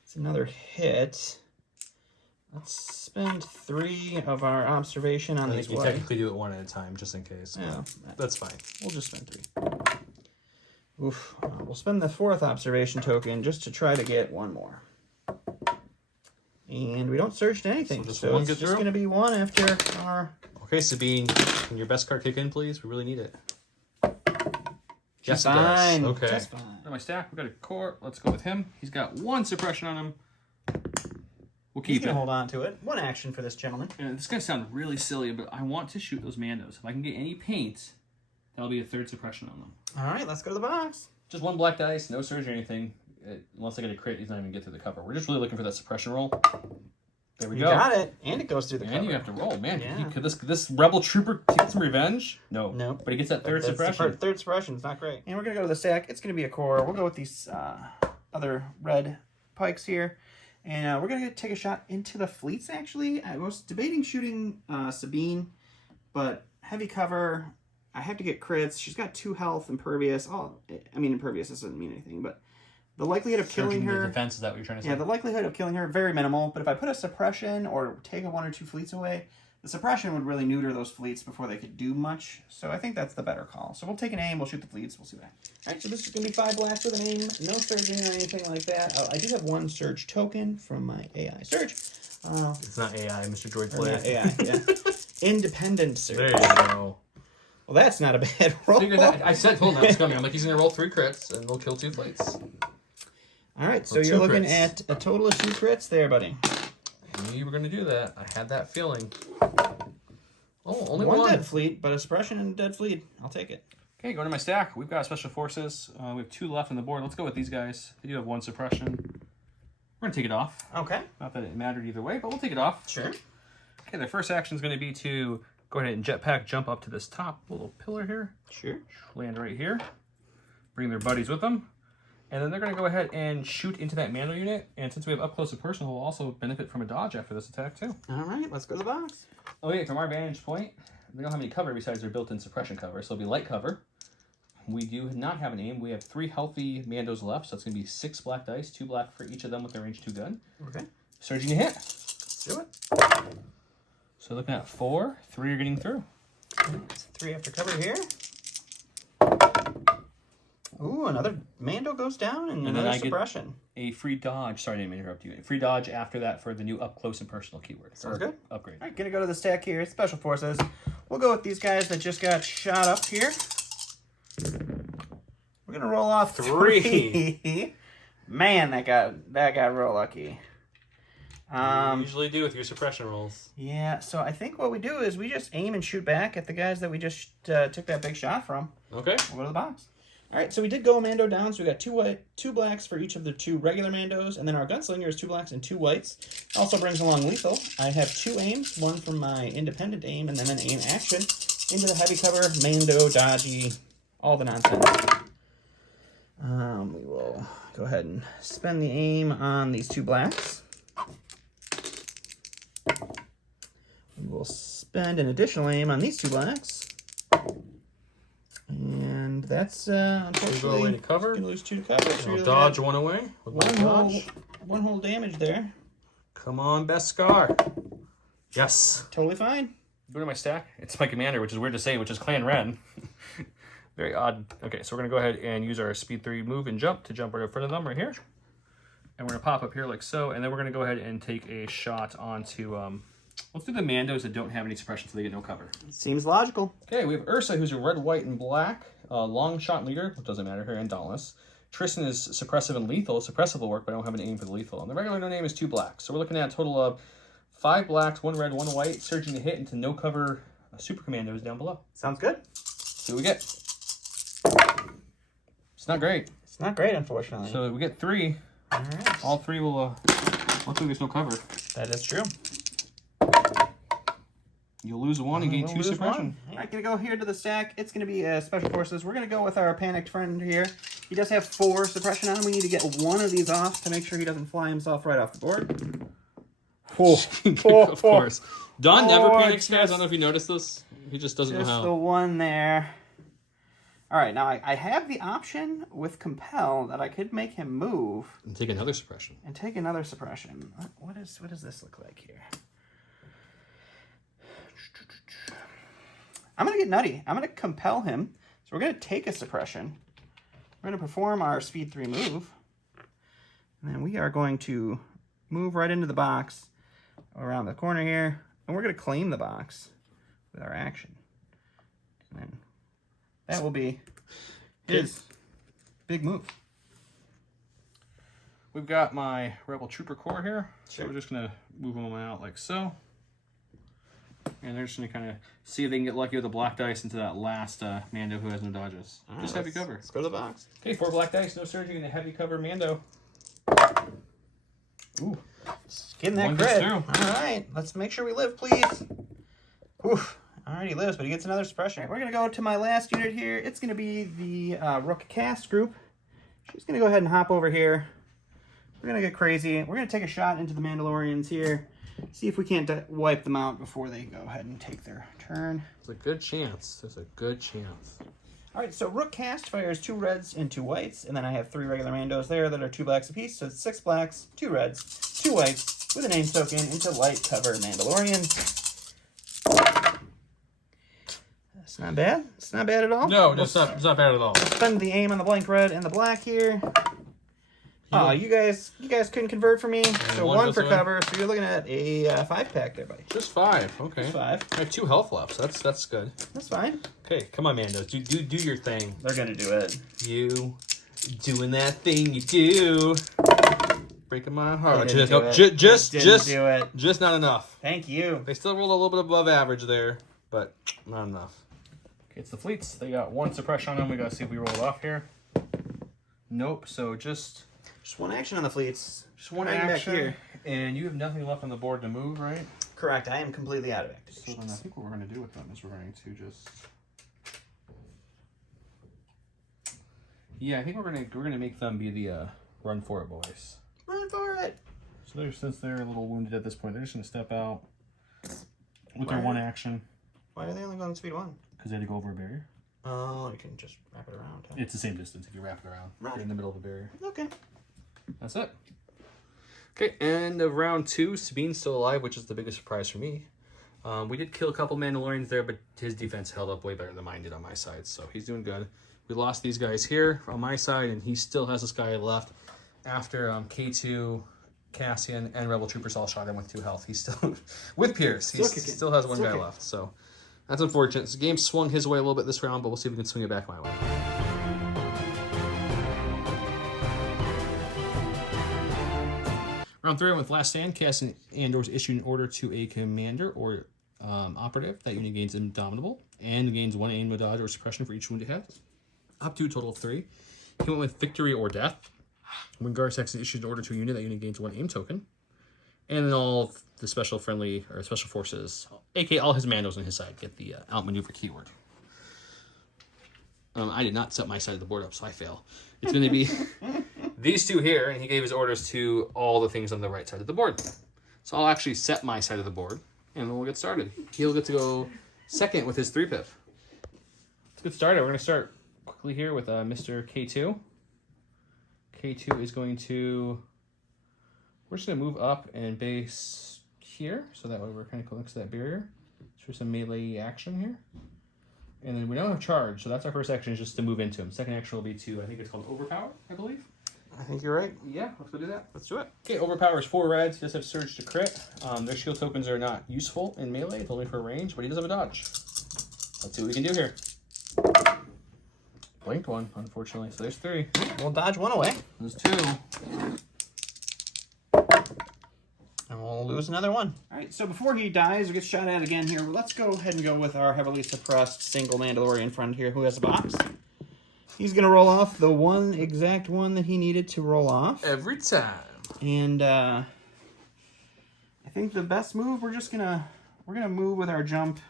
It's another hit. Let's spend 3 of our observation on these we white. technically do it 1 at a time, just in case. Yeah, That's fine. we'll just spend 3. Oof. We'll spend the 4th observation token just to try to get 1 more. And we don't surge to anything, So just so one it's get just through? going to be 1 after our... Okay, Sabine, can your best card kick in, please? We really need it. Just Yes, it does. fine. Okay. Just fine. On my stack, we got a core. Let's go with him. He's got 1 suppression on him. We'll He's keep gonna it. hold on to it. One action for this gentleman. And this is gonna sound really silly, but I want to shoot those Mandos. If I can get any paint, that'll be a third suppression on them. All right, let's go to the box. Just one black dice, no surge or anything. Unless I get a crit, he's not even get through the cover. We're just really looking for that suppression roll. There we You go. got it, and it goes through the And cover. you have to roll, man. Yeah. Could this rebel trooper get some revenge? No. Nope. But he gets that third suppression. Third suppression is not great. And we're gonna go to the stack. It's gonna be a core. We'll go with these other red pikes here, and we're gonna take a shot into the fleets. Actually, I was debating shooting Sabine, but heavy cover. I have to get crits. She's got 2 health, impervious. Oh, I mean impervious doesn't mean anything, but the likelihood of killing her. Defense, is that what you're trying to say? Yeah, the likelihood of killing her very minimal. But if I put a suppression or take a 1 or 2 fleets away, the suppression would really neuter those fleets before they could do much. So I think that's the better call. So we'll take an aim. We'll shoot the fleets. We'll see what happens. All right, so this is going to be 5 blacks with an aim. No surging or anything like that. I do have 1 surge token from my AI surge. It's not AI, Mr. Droid Or not Play. AI, yeah. Independent surge. There you go. Well, that's not a bad roll. Figure that. I told him that was coming. I'm like, he's gonna roll 3 crits and we'll kill 2 fleets. All right, so Or you're 2 looking crits. at a total of 2 crits there, buddy. I knew you were gonna do that. I had that feeling. Oh, only one one. dead fleet, but a suppression and a dead fleet. I'll take it. Okay, going to my stack. We've got special forces. We have 2 left on the board. Let's go with these guys. They do have 1 suppression. We're gonna take it off. Okay. Not that it mattered either way, but we'll take it off. Sure. Okay, their first action is going to be to go ahead and jetpack jump up to this top little pillar here. Sure. Land right here. Bring their buddies with them. And then they're going to go ahead and shoot into that Mando unit. And since we have up close and personal, we'll also benefit from a dodge after this attack too. All right, let's go to the box. Oh yeah, from our vantage point, they don't have any cover besides their built-in suppression cover. So it'll be light cover. We do not have an aim. We have 3 healthy Mandos left. So it's going to be 6 black dice, 2 black for each of them with their range 2 gun. Okay. Surging a hit. Let's do it. So looking at 4, 3 are getting through. 3 after cover here. Ooh, another Mando goes down and then another I get- suppression. A free dodge. Sorry, I didn't mean to interrupt you. A free dodge after that for the new up close and personal keyword. Sounds Or good. Upgrade. All right, gonna go to the stack here. Special forces. We'll go with these guys that just got shot up here. We're gonna roll off 3. Man, that got real lucky. You usually do with your suppression rolls. Yeah, so I think what we do is we just aim and shoot back at the guys that we just took that big shot from. Okay. We'll go to the box. All right, so we did go Mando down, so we got 2 blacks for each of the 2 regular Mandos, and then our gunslinger is 2 blacks and 2 whites. Also brings along lethal. I have 2 aims, one from my independent aim, and then an aim action into the heavy cover, Mando, dodgy, all the nonsense. We will go ahead and spend the aim on these 2 blacks. We will spend an additional aim on these 2 blacks. And that's unfortunately Go away to cover. gonna lose 2 to cover. So I'll really dodge got 1 away. With my one whole damage there. Come on, Beskar. Yes. Totally fine. Go to my stack. It's my commander, which is weird to say, which is Clan Wren. Very odd. Okay, so we're going to go ahead and use our speed 3 move and jump to jump right in front of them right here. And we're going to pop up here like so. And then we're going to go ahead and take a shot onto... let's do the Mandos that don't have any suppression so they get no cover. Seems logical. Okay, we have Ursa, who's a red, white, and black. Long shot leader, which doesn't matter here, and Dauntless. Tristan is suppressive and lethal. Suppressive will work, but I don't have an aim for the lethal. And the regular no name is 2 blacks. So we're looking at a total of 5 blacks, 1 red, 1 white, surging to hit into no cover super commandos down below. Sounds good. See what we get. It's not great. It's not great, unfortunately. So we get 3. All right. All 3 will, luckily there's no cover. That is true. You'll lose 1 and gain 2 suppression. All right, gonna go here to the stack. It's gonna be special forces. We're gonna go with our panicked friend here. He does have 4 suppression on. We need to get 1 of these off to make sure he doesn't fly himself right off the board. Of course. Don never Oh, panics, guys. I just- don't know if you noticed this. He just doesn't know Just how. the one there. All right, now I have the option with Compel that I could make him move And take another suppression. and take another suppression. What does this look like here? I'm going to get nutty. I'm going to compel him. So we're going to take a suppression. We're going to perform our speed 3 move. And then we are going to move right into the box around the corner here. And we're going to claim the box with our action. And then that will be his big move. we've got my Rebel Trooper Corps here. Sure. So we're just gonna move them out like so. And they're just gonna kind of see if they can get lucky with the black dice into that last Mando who has no dodges. All Just right, heavy cover. Let's go to the box. Okay, 4 black dice, no surging in the heavy cover Mando. Ooh. Getting that One gets crit. through. All right, let's make sure we live, please. Oof. All right, he lives, but he gets another suppression. All right, we're going to go to my last unit here. It's going to be the Rook Cast group. She's going to go ahead and hop over here. We're going to get crazy. We're going to take a shot into the Mandalorians here. See if we can't wipe them out before they go ahead and take their turn. There's a good chance. There's a good chance. All right, so Rook Cast fires 2 reds and 2 whites, and then I have 3 regular Mandos there that are 2 blacks apiece, so it's 6 blacks, 2 reds, 2 whites, with a name token into light cover Mandalorian. That's not bad. It's not bad at all. No, it's not bad at all. Spend the aim on the blank red and the black here. Oh, you guys couldn't convert for me. So 1 for cover. So you're looking at a 5-pack there, buddy. Just 5. Okay. Just 5. I have 2 health left, so that's good. That's fine. Okay, come on, Mandos. Do your thing. They're gonna do it. You doing that thing you do. Breaking my heart. They didn't do it. Just They didn't do it. Just not enough. Thank you. They still rolled a little bit above average there, but not enough. Okay, it's the fleets. They got 1 suppression on them. We gotta see if we roll it off here. Nope. So just 1 action on the fleets. Just 1 Hang back action. here. And you have nothing left on the board to move, right? Correct. I am completely out of So activation. then I think what we're going to do with them is we're going to just... Yeah, I think we're gonna make them be the run for it boys. Run for it. So since they're a little wounded at this point, they're just gonna step out with their 1 action Why are they only going speed 1? because they had to go over a barrier. Oh, you can just wrap it around. Huh? It's the same distance if you wrap it around. Right. You're in the middle of the barrier. Okay. That's it. Okay, end of round 2. Sabine's still alive, which is the biggest surprise for me. We did kill a couple Mandalorians there, but his defense held up way better than mine did on my side, so he's doing good. We lost these guys here on my side, and he still has this guy left after K2, Cassian, and Rebel Troopers all shot him with 2 health. He's still, with Pierce, he still has 1 guy left, so that's unfortunate. The game swung his way a little bit this round, but we'll see if we can swing it back my way. Round 3 with Last Stand, Cassian Andor's issued an order to a commander or operative. That unit gains Indomitable and gains 1 aim, dodge, or suppression for each wound it has, up to a total of 3. He went with Victory or Death. When Garcex issued an order to a unit, that unit gains 1 aim token. And then all of the special friendly or special forces, aka all his Mandos on his side, get the outmaneuver keyword. I did not set my side of the board up, so I fail. It's going to be these 2 here, and he gave his orders to all the things on the right side of the board. So I'll actually set my side of the board, and then we'll get started. He'll get to go second with his 3-pip. Let's get started. We're going to start quickly here with Mr. K2. K2 is going to... We're just going to move up and base here, so that way we're kind of close to that barrier. So some melee action here. And then we don't have charge, so that's our first action, is just to move into him. Second action will be to, I think it's called Overpower, I believe. I think you're right. Yeah, let's go do that. Let's do it. Okay, Overpower is 4 reds. He does have Surge to crit. Their shield tokens are not useful in melee. It's only for range, but he does have a dodge. Let's see what we can do here. Blinked 1, unfortunately. So there's 3. We'll dodge 1 away. There's 2. And we'll lose another 1. All right, so before he dies or gets shot at again here, let's go ahead and go with our heavily suppressed single Mandalorian friend here who has a box. He's going to roll off the exact one that he needed to roll off. Every time. And I think the best move, we're going to move with our jump.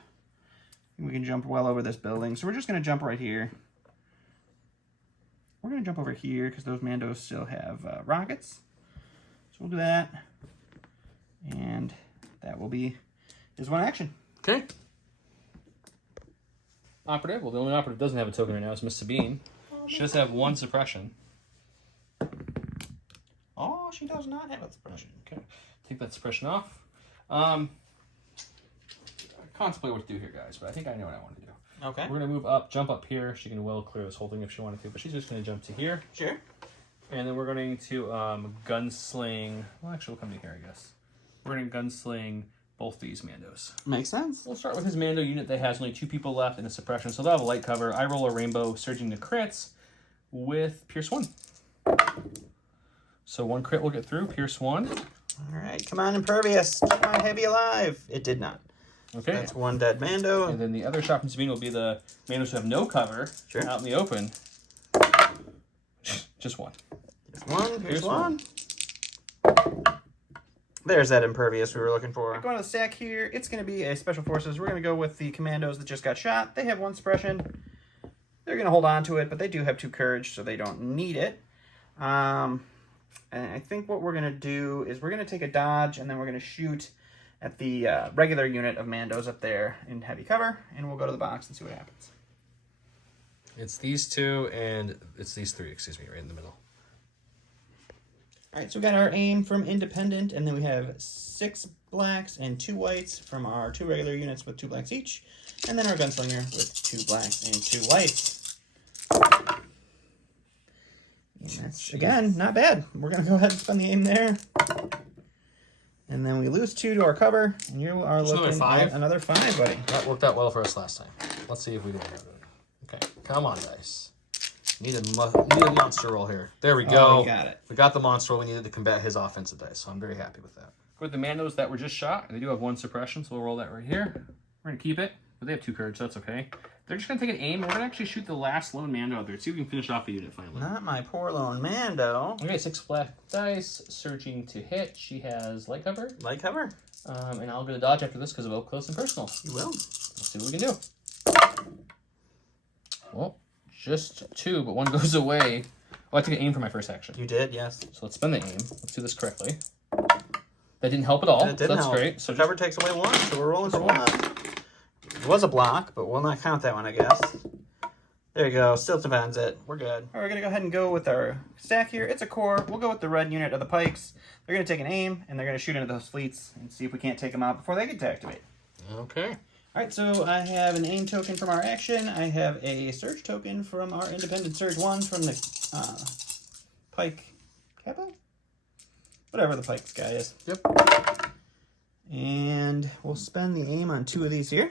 We can jump well over this building. So we're just going to jump right here. We're going to jump over here because those Mandos still have rockets. So we'll do that. And that will be his 1 action. Okay. Operative. Well, the only operative that doesn't have a token right now is Miss Sabine. She does have 1 suppression. Oh, she does not have a suppression. Okay. Take that suppression off. Contemplate what to do here, guys, but I think I know what I want to do. Okay. We're going to move up, jump up here. She can well clear this whole thing if she wanted to, but she's just going to jump to here. Sure. And then we're going to gunsling. Well, actually, we'll come to here, I guess. We're going to gunsling both these Mandos. Makes sense. We'll start with his Mando unit that has only 2 people left and a suppression, so they'll have a light cover. I roll a rainbow, surging the crits with Pierce 1. So 1 crit will get through. Pierce 1. All right, come on, Impervious. Keep my heavy alive. It did not. Okay. That's 1 dead Mando. And then the other shot from Sabine will be the Mandos who have no cover out in the open. Just 1. Here's one. There's that Impervious we were looking for. Going to the stack here, it's going to be a Special Forces. We're going to go with the Commandos that just got shot. They have 1 suppression. They're going to hold on to it, but they do have 2 courage, so they don't need it. And I think what we're going to do is we're going to take a dodge, and then we're going to shoot at the regular unit of Mandos up there in heavy cover, and we'll go to the box and see what happens. It's these 2, and it's these 3, excuse me, right in the middle. All right, so we got our aim from Independent, and then we have 6 blacks and 2 whites from our 2 regular units with 2 blacks each, and then our Gunslinger with 2 blacks and 2 whites. And that's, again, not bad. We're going to go ahead and spend the aim there. And then we lose 2 to our cover, and you are looking at another 5, buddy. That worked out well for us last time. Let's see if we can have it. Okay, come on, dice. Need a monster roll here. There we go. Oh, we got it. We got the monster roll we needed to combat his offensive dice, so I'm very happy with that. With the Mandos that were just shot, they do have 1 suppression, so we'll roll that right here. We're going to keep it, but they have 2 courage, so that's okay. They're just going to take an aim, and we're going to actually shoot the last lone Mando out there. See if we can finish off the unit finally. Not my poor lone Mando. Okay, 6 black dice, surging to hit. She has light cover. Light cover. And I'll get a dodge after this because of up close and personal. You will. Let's see what we can do. Well, just 2, but 1 goes away. Oh, I took an aim for my first action. You did, yes. So let's spend the aim. Let's do this correctly. That didn't help at all. That's great. So cover takes away 1, so we're rolling for 1. It was a block, but we'll not count that one, I guess. There you go. Still defends it. We're good. All right, we're going to go ahead and go with our stack here. It's a core. We'll go with the red unit of the pikes. They're going to take an aim, and they're going to shoot into those fleets and see if we can't take them out before they get to activate. Okay. All right, so I have an aim token from our action. I have a surge token from our independent surge 1 from the pike capo? Whatever the pike guy is. Yep. And we'll spend the aim on 2 of these here.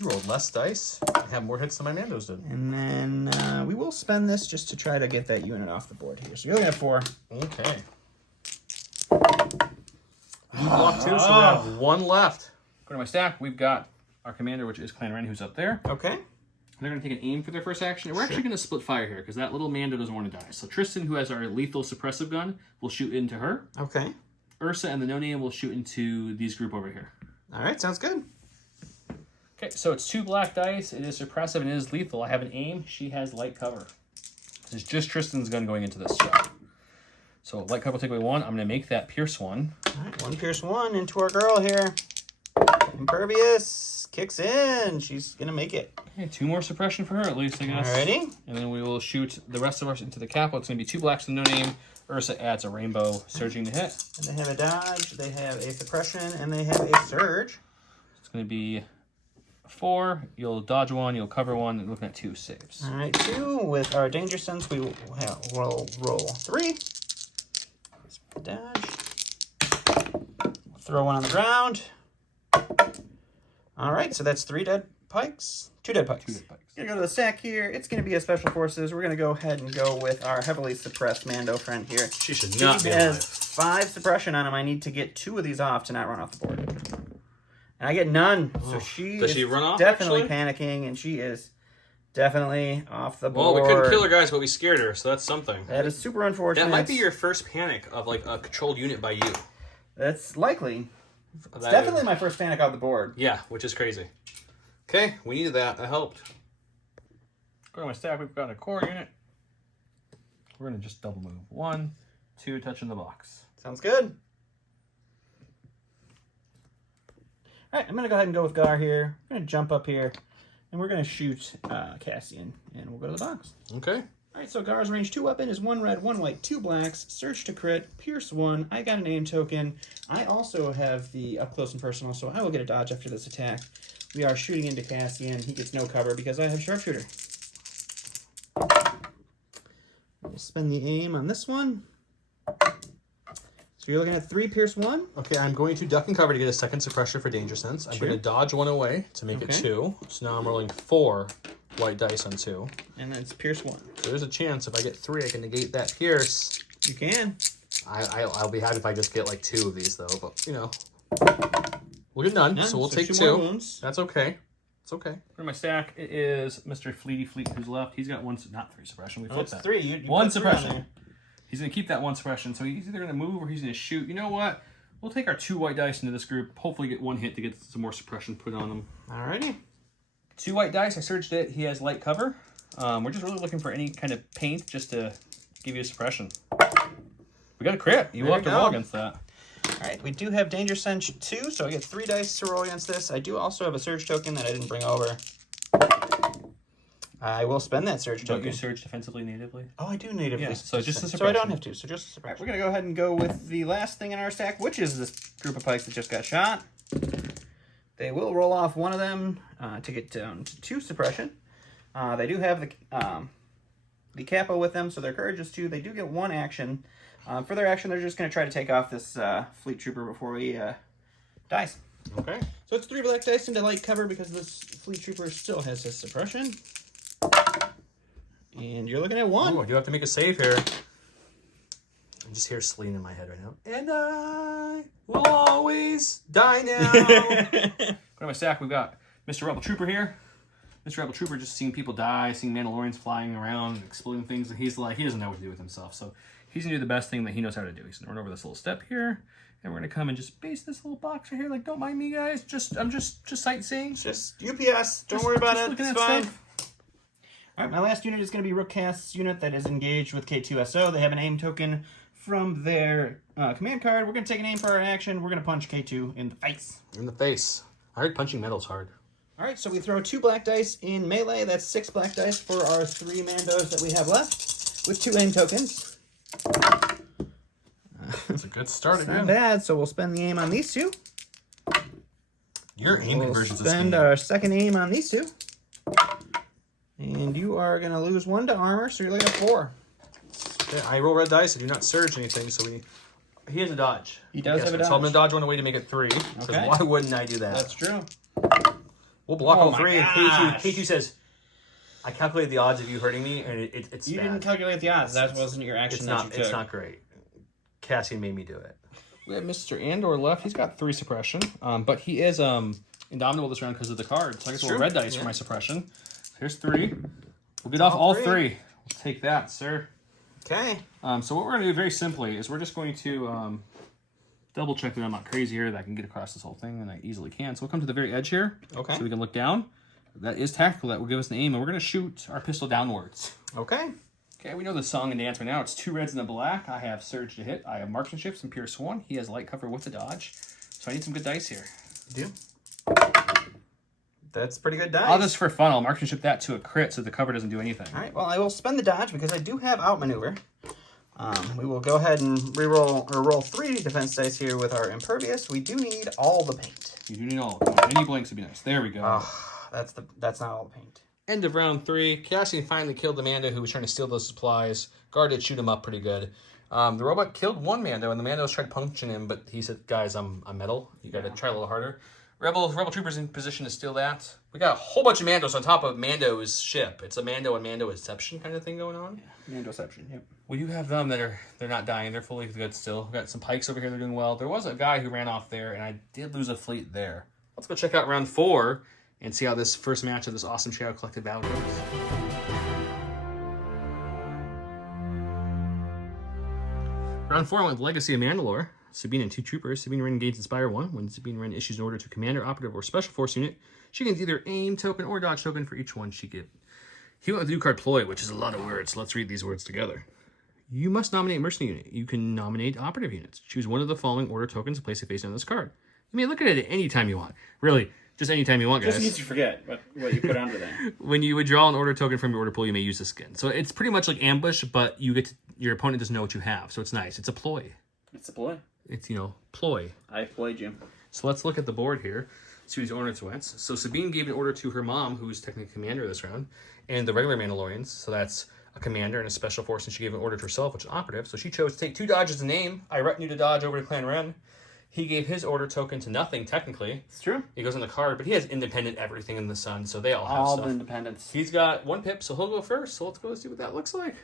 You rolled less dice and have more hits than my Mandos did. And then we will spend this just to try to get that unit off the board here. So you're looking at 4. Okay. You blocked 2, so we have 1 left. Go to my stack. We've got our commander, which is Clan Wren, who's up there. Okay. They're going to take an aim for their first action. And we're actually going to split fire here because that little Mando doesn't want to die. So Tristan, who has our lethal suppressive gun, will shoot into her. Okay. Ursa and the no-name will shoot into these group over here. All right, sounds good. Okay, so it's 2 black dice. It is suppressive and it is lethal. I have an aim. She has light cover. This is just Tristan's gun going into this shot. So light cover will take away 1. I'm going to make that pierce 1. All right, 1 pierce 1 into our girl here. Impervious kicks in. She's going to make it. Okay, 2 more suppression for her at least, I guess. Alrighty. And then we will shoot the rest of us into the capo. It's going to be 2 blacks with no name. Ursa adds a rainbow surging to hit. And they have a dodge, they have a suppression, and they have a surge. It's going to be 4. You'll dodge 1, you'll cover 1. You're looking at 2 saves. All right, 2. With our danger sense, we will roll 3. Dodge. Throw 1 on the ground. All right, so that's 3 dead pikes. 2 dead pikes. 2 dead pikes. Gonna go to the stack here. It's gonna be a special forces. We're gonna go ahead and go with our heavily suppressed Mando friend here. She should not be alive. He alive. has 5 suppression on him. I need to get 2 of these off to not run off the board. And I get none. So Does she run off, definitely actually? panicking, and she is definitely off the board. Well, we couldn't kill her, guys, but we scared her, so that's something. That is super unfortunate. That might be your first panic of, like, a controlled unit by you. That's likely. It's definitely my first panic off the board. Yeah, which is crazy. Okay, we needed that. That helped. Go to my stack. We've got a core unit. We're going to just double move. 1, 2, touching the box. Sounds good. All right, I'm going to go ahead and go with Gar here. I'm going to jump up here, and we're going to shoot Cassian, and we'll go to the box. Okay. All right, so Gar's range 2 weapon is 1 red, 1 white, 2 blacks, surge to crit, pierce 1. I got an aim token. I also have the up close and personal, so I will get a dodge after this attack. We are shooting into Cassian. He gets no cover because I have sharpshooter. We'll spend the aim on this one. So you're looking at 3 pierce 1. Okay, I'm going to duck and cover to get a second suppressor for danger sense. I'm going to dodge 1 away to make it 2. So now I'm rolling 4 white dice on 2. And then it's pierce 1. So there's a chance if I get 3, I can negate that pierce. You can. I'll be happy if I just get like 2 of these though, but you know. We'll get none, so we'll take 2. more wounds. That's okay. It's okay. For my stack, it is Mr. Fleety Fleet who's left. He's got not 3 suppression. We flipped that. 3. You 1 put 3 on suppression. there. He's going to keep that 1 suppression, so he's either going to move or he's going to shoot. You know what? We'll take our 2 white dice into this group, hopefully get 1 hit to get some more suppression put on him. Alrighty. 2 white dice. I searched it. He has light cover. We're just really looking for any kind of paint just to give you a suppression. We got a crit. You will have to roll against that. Alright, we do have Danger Sense 2, so I get 3 dice to roll against this. I do also have a Surge token that I didn't bring over. I will spend that Surge token. Don't you surge defensively natively? Oh, I do natively. Yeah, so just the suppression. So I don't have to, so just the suppression. Alright, we're going to go ahead and go with the last thing in our stack, which is this group of pikes that just got shot. They will roll off one of them to get down to 2 suppression. They do have the capo with them, so their courage is 2. They do get 1 action. For their action, they're just going to try to take off this fleet trooper before he dies. Okay. So it's 3 black dice into light cover because this fleet trooper still has his suppression. And you're looking at 1. Ooh, I do have to make a save here. I just hear Celine in my head right now. And I will always die now. Go to my stack. We've got Mr. Rebel Trooper here. Mr. Rebel Trooper just seeing people die, seeing Mandalorians flying around, exploding things, and he's like, he doesn't know what to do with himself. So he's going to do the best thing that he knows how to do. He's going to run over this little step here, and we're going to come and just base this little box right here. Like, don't mind me, guys. I'm just sightseeing. Just UPS. Don't worry about it. It's fine. Stuff. All right, my last unit is going to be Rookcast's unit that is engaged with K2SO. They have an aim token from their command card. We're going to take an aim for our action. We're going to punch K2 in the face. In the face. I heard punching metal's hard. All right, so we throw 2 black dice in melee. That's 6 black dice for our 3 Mandos that we have left with 2 aim tokens. That's a good start again. Not bad, so we'll spend the aim on these 2. Your aim conversions is spend our second aim on these 2. And you are going to lose 1 to armor, so you're looking at 4. Okay, I roll red dice. I do not surge anything, so he has a dodge. He does have a dodge. So I'm going to dodge one away to make it 3. Okay. Why wouldn't I do that? That's true. We'll block all 3, and gosh. K2 says, I calculated the odds of you hurting me, and it's You bad. didn't calculate the odds. That wasn't your action that you took. It's not great. Cassian made me do it. We have Mr. Andor left. He's got 3 suppression, but he is indomitable this round because of the card. So I get to roll red dice for my suppression. Here's 3. We'll get off all 3. We'll take that, sir. Okay. So what we're going to do very simply is we're just going to double check that I'm not crazy here, that I can get across this whole thing, and I easily can. So we'll come to the very edge here. Okay. So we can look down. That is tactical. That will give us an aim, and we're going to shoot our pistol downwards. Okay. Okay, we know the song and dance right now. It's 2 reds and a black. I have Surge to hit. I have Marksmanship and Pierce 1. He has light cover with the dodge. So I need some good dice here. You do. That's pretty good dice. All this for fun. I'll Marksmanship that to a crit so the cover doesn't do anything. All right, well, I will spend the dodge because I do have outmaneuver. We will go ahead and reroll or roll 3 defense dice here with our impervious. We do need all the paint. You do need all of them. Any blanks would be nice. There we go. That's not all the paint. End of round 3. Cassian finally killed the Mando who was trying to steal those supplies. Guard did shoot him up pretty good. The robot killed 1 Mando, and the Mandos tried punching him, but he said, guys, I'm metal. You got to try a little harder. Rebel Troopers in position to steal that. We got a whole bunch of Mandos on top of Mando's ship. It's a Mando and Mando Inception kind of thing going on. Yeah, Mandoception, yep. Well, you have them they're not dying. They're fully good still. We've got some pikes over here. They're doing well. There was a guy who ran off there, and I did lose a fleet there. Let's go check out round 4 and see how this first match of this awesome Shadow Collective battle goes. Round 4 went with Legacy of Mandalore. Sabine and 2 troopers. Sabine Wren gains Inspire 1. When Sabine Wren issues an order to commander, operative, or special force unit, she gains either aim token or dodge token for each one she gives. He went with the new card Ploy, which is a lot of words. So let's read these words together. You must nominate a mercenary unit. You can nominate operative units. Choose one of the following order tokens and place it face down on this card. You may look at it any time you want. Really, just any time you want, guys. Just in case you forget what you put under there. When you withdraw an order token from your order pool, you may use this skin. So it's pretty much like ambush, but you get to, your opponent doesn't know what you have. So it's nice. It's a ploy. It's a ploy. It's, ploy. I played you. So let's look at the board here. See what these orders went. So Sabine gave an order to her mom, who's technically commander this round, and the regular Mandalorians. So that's a commander and a special force, and she gave an order to herself, which is operative. So she chose to take 2 dodges and aim. I retinue to dodge over to Clan Wren. He gave his order token to nothing, technically. It's true. He goes on the card, but he has independent everything in the sun, so they all have All stuff. the independents. He's got 1 pip, so he'll go first. So let's go see what that looks like.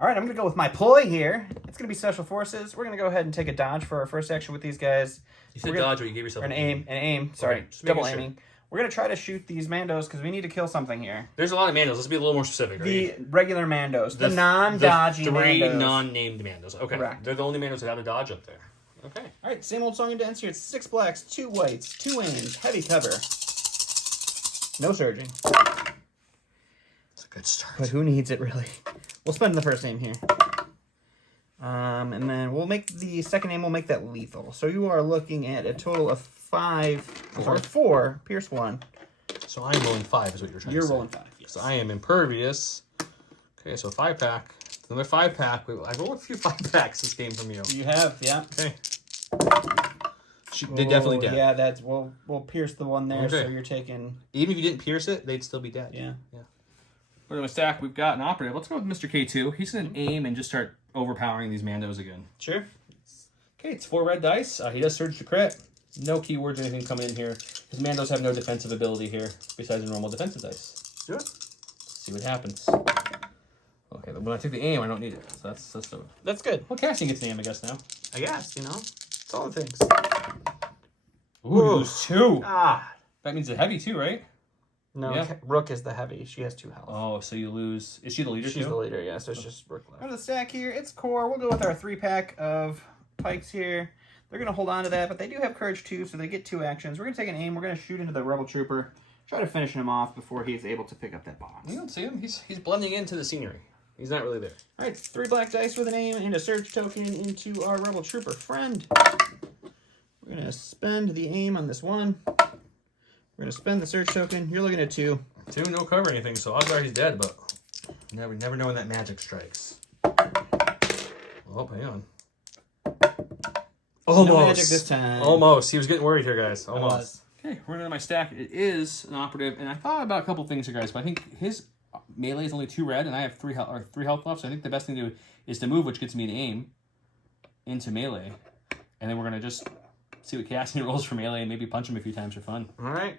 All right, I'm going to go with my ploy here. It's going to be Special Forces. We're going to go ahead and take a dodge for our first action with these guys. You said dodge, or you gave yourself an aim. Sorry, just double making sure. aiming. We're going to try to shoot these Mandos because we need to kill something here. There's a lot of Mandos. Let's be a little more specific, right? The regular Mandos. The non-dodgy the three Mandos. non-named Mandos. Okay. Correct. They're the only Mandos that have a dodge up there. Okay. All right, same old song and dance here. It's 6 blacks, 2 whites, 2 wins, heavy cover. No surging. It's a good start. But who needs it, really? We'll spend the first aim here. And then we'll make the second aim, we'll make that lethal. So you are looking at a total of 4. Pierce 1. So I'm rolling 5 is what you're trying to say. You're rolling 5, yes. So I am impervious. Okay, so 5-pack. Another 5-pack. I rolled a few 5-packs this game from you. You have, yeah. Okay. They definitely dead. Yeah, that's we'll pierce the one there, Okay. so you're taking... Even if you didn't pierce it, they'd still be dead. Yeah. We're going to stack. We've got an operative. Let's go with Mr. K2. He's going to aim and just start overpowering these Mandos again. Sure. Okay, it's 4 red dice. He does surge to crit. No keywords or anything coming in here. His Mandos have no defensive ability here, besides the normal defensive dice. Do it. See what happens. Okay, when I take the aim, I don't need it. So That's good. well, casting gets the aim, I guess, now. I guess, it's all the things. Ooh, you lose 2. Ah. That means a heavy, too, right? No, Yeah. Rook is the heavy. She has 2 health. Oh, so you lose... Is she the leader, She's too? the leader, yeah, so it's just Rook left. Out of the stack here, it's core. We'll go with our 3-pack of pikes here. They're going to hold on to that, but they do have courage 2, so they get 2 actions. We're going to take an aim. We're going to shoot into the rebel trooper. Try to finish him off before he's able to pick up that box. You don't see him. He's blending into the scenery. He's not really there. All right, 3 black dice with an aim and a surge token into our rebel trooper friend. We're going to spend the aim on this one. We're going to spend the surge token. You're looking at 2. 2, no cover or anything, so odds are he's dead, but never know when that magic strikes. Oh, hang on. Almost. No magic this time. Almost. He was getting worried here, guys. Almost. Okay, we're into my stack. It is an operative, and I thought about a couple things here, guys, but I think his melee is only 2 red, and I have 3 health left, so I think the best thing to do is to move, which gets me an aim into melee, and then we're going to just see what Cassian rolls for melee and maybe punch him a few times for fun. All right.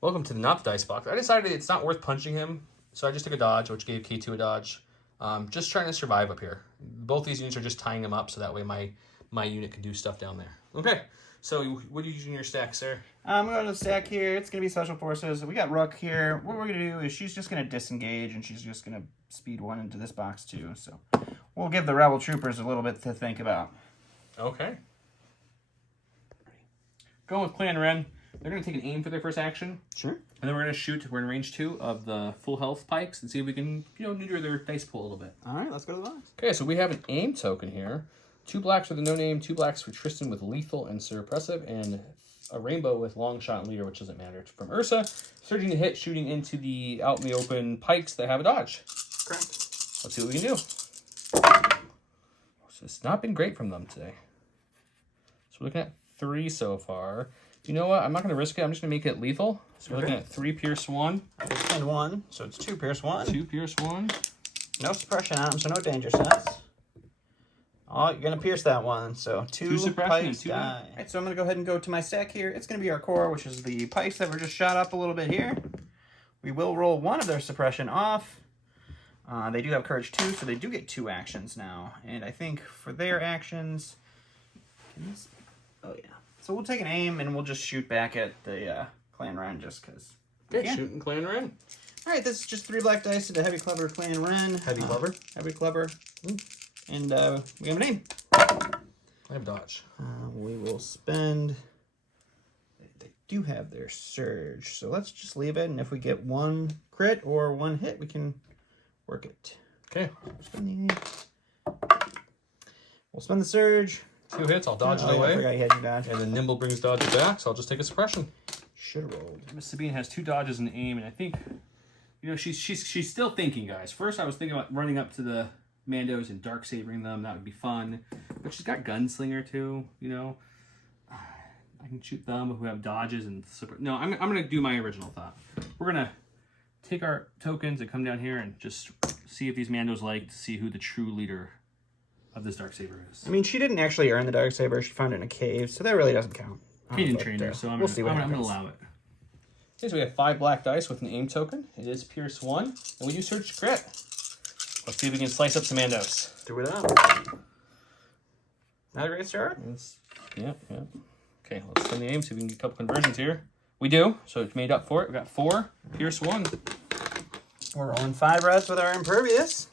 Welcome to the not the dice box. I decided it's not worth punching him, so I just took a dodge, which gave K2 a dodge. Just trying to survive up here. Both these units are just tying him up, so that way my unit can do stuff down there. Okay. So what are you using in your stack, sir? I'm going to the stack here. It's going to be Special Forces. We got Rook here. What we're going to do is she's just going to disengage, and she's just going to speed 1 into this box, too. So we'll give the Rebel Troopers a little bit to think about. Okay. Going with Clan Wren. They're going to take an aim for their first action. Sure. And then we're going to shoot. We're in range 2 of the full health pikes and see if we can, neuter their dice pool a little bit. All right, let's go to the box. Okay, so we have an aim token here. 2 blacks for the no name, 2 blacks for Tristan with lethal and suppressive, and a rainbow with long shot and leader, which doesn't matter. It's from Ursa. Surging to hit, shooting into the out in the open pikes that have a dodge. Correct. Let's see what we can do. So it's not been great from them today. So we're looking at 3 so far. You know what? I'm not going to risk it. I'm just going to make it lethal. So we're looking at 3 pierce 1. I spend 1, so it's 2 pierce 1. 2 pierce 1. No suppression on them, so no danger sense. Oh, you're going to pierce that one, so 2 suppression pikes and 2 die. All right, so I'm going to go ahead and go to my stack here. It's going to be our core, which is the pikes that were just shot up a little bit here. We will roll 1 of their suppression off. They do have courage 2, so they do get 2 actions now. And I think for their actions... Oh, yeah. So we'll take an aim, and we'll just shoot back at the Clan Wren just because. Okay, shooting Clan Wren. All right, this is just 3 black dice into Heavy Clever Clan Wren. Heavy Clever? Heavy Clever. And we have a name. I have dodge. We will spend... They do have their surge, so let's just leave it, and if we get 1 crit or 1 hit, we can work it. Okay. Spend the... We'll spend the surge. 2 hits, I'll dodge it I away. forgot you had your dodge. And then Nimble brings dodge back, so I'll just take a suppression. Should have rolled. Miss Sabine has 2 dodges and aim, and I think, she's still thinking, guys. First, I was thinking about running up to the Mandos and dark sabering them. That would be fun. But she's got Gunslinger too. I can shoot them who have dodges and no. I'm gonna do my original thought. We're gonna take our tokens and come down here and just see if these Mandos like to see who the true leader of this Darksaber is. I mean, she didn't actually earn the Darksaber. She found it in a cave, so that really doesn't count. He didn't train her, so I'm gonna allow it. Okay, so we have 5 black dice with an aim token. It is Pierce 1, and we do Search Crit. Let's see if we can slice up some Mandos. Do it up. Not a great start. Yep. Okay, let's spin the aim, see if we can get a couple conversions here. We do, so it's made up for it. We got 4, Pierce 1. We're rolling 5 reds with our Impervious.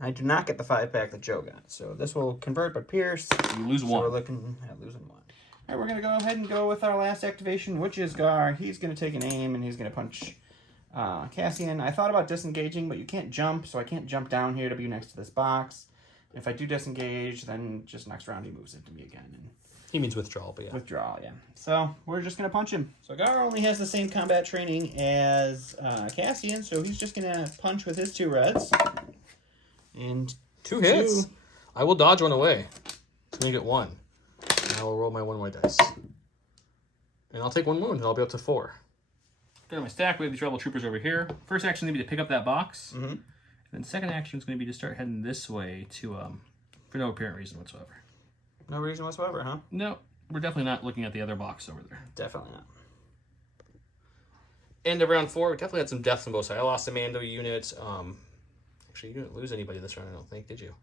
I do not get the 5-pack that Joe got, so this will convert but Pierce. You lose 1. So we're looking at losing 1. All right, we're going to go ahead and go with our last activation, which is Gar. He's going to take an aim, and he's going to punch Cassian. I thought about disengaging, but you can't jump, so I can't jump down here to be next to this box. If I do disengage, then just next round he moves into me again. And he means withdrawal, but yeah. Withdrawal, yeah. So we're just going to punch him. So Gar only has the same combat training as Cassian, so he's just going to punch with his 2 reds. And 2 hits. I will dodge 1 away. So I'm going to get 1. And I will roll my 1 white dice. And I'll take 1 wound, and I'll be up to 4. Go to my stack. We have these rebel troopers over here. First action is going to be to pick up that box. Mm-hmm. And then second action is going to be to start heading this way to, for no apparent reason whatsoever. No reason whatsoever, huh? No, we're definitely not looking at the other box over there. Definitely not. End of round 4, we definitely had some deaths on both sides. I lost a Mando unit. Actually, you didn't lose anybody this round, I don't think, did you?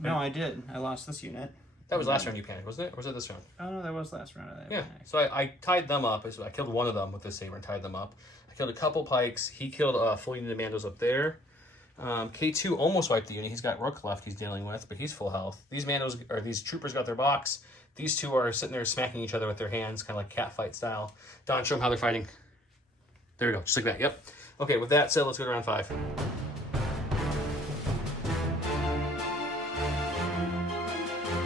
No, I did. I lost this unit. That was last round you panicked, wasn't it? Or was it this round? Oh, no, that was last round. Yeah, so I tied them up. So I killed 1 of them with the saber and tied them up. I killed a couple pikes. He killed a full unit of Mandos up there. K2 almost wiped the unit. He's got Rook left he's dealing with, but he's full health. These Mandos, or these troopers got their box. These 2 are sitting there smacking each other with their hands, kind of like cat fight style. Don, show them how they're fighting. There we go, just like that, yep. Okay, with that said, let's go to round 5.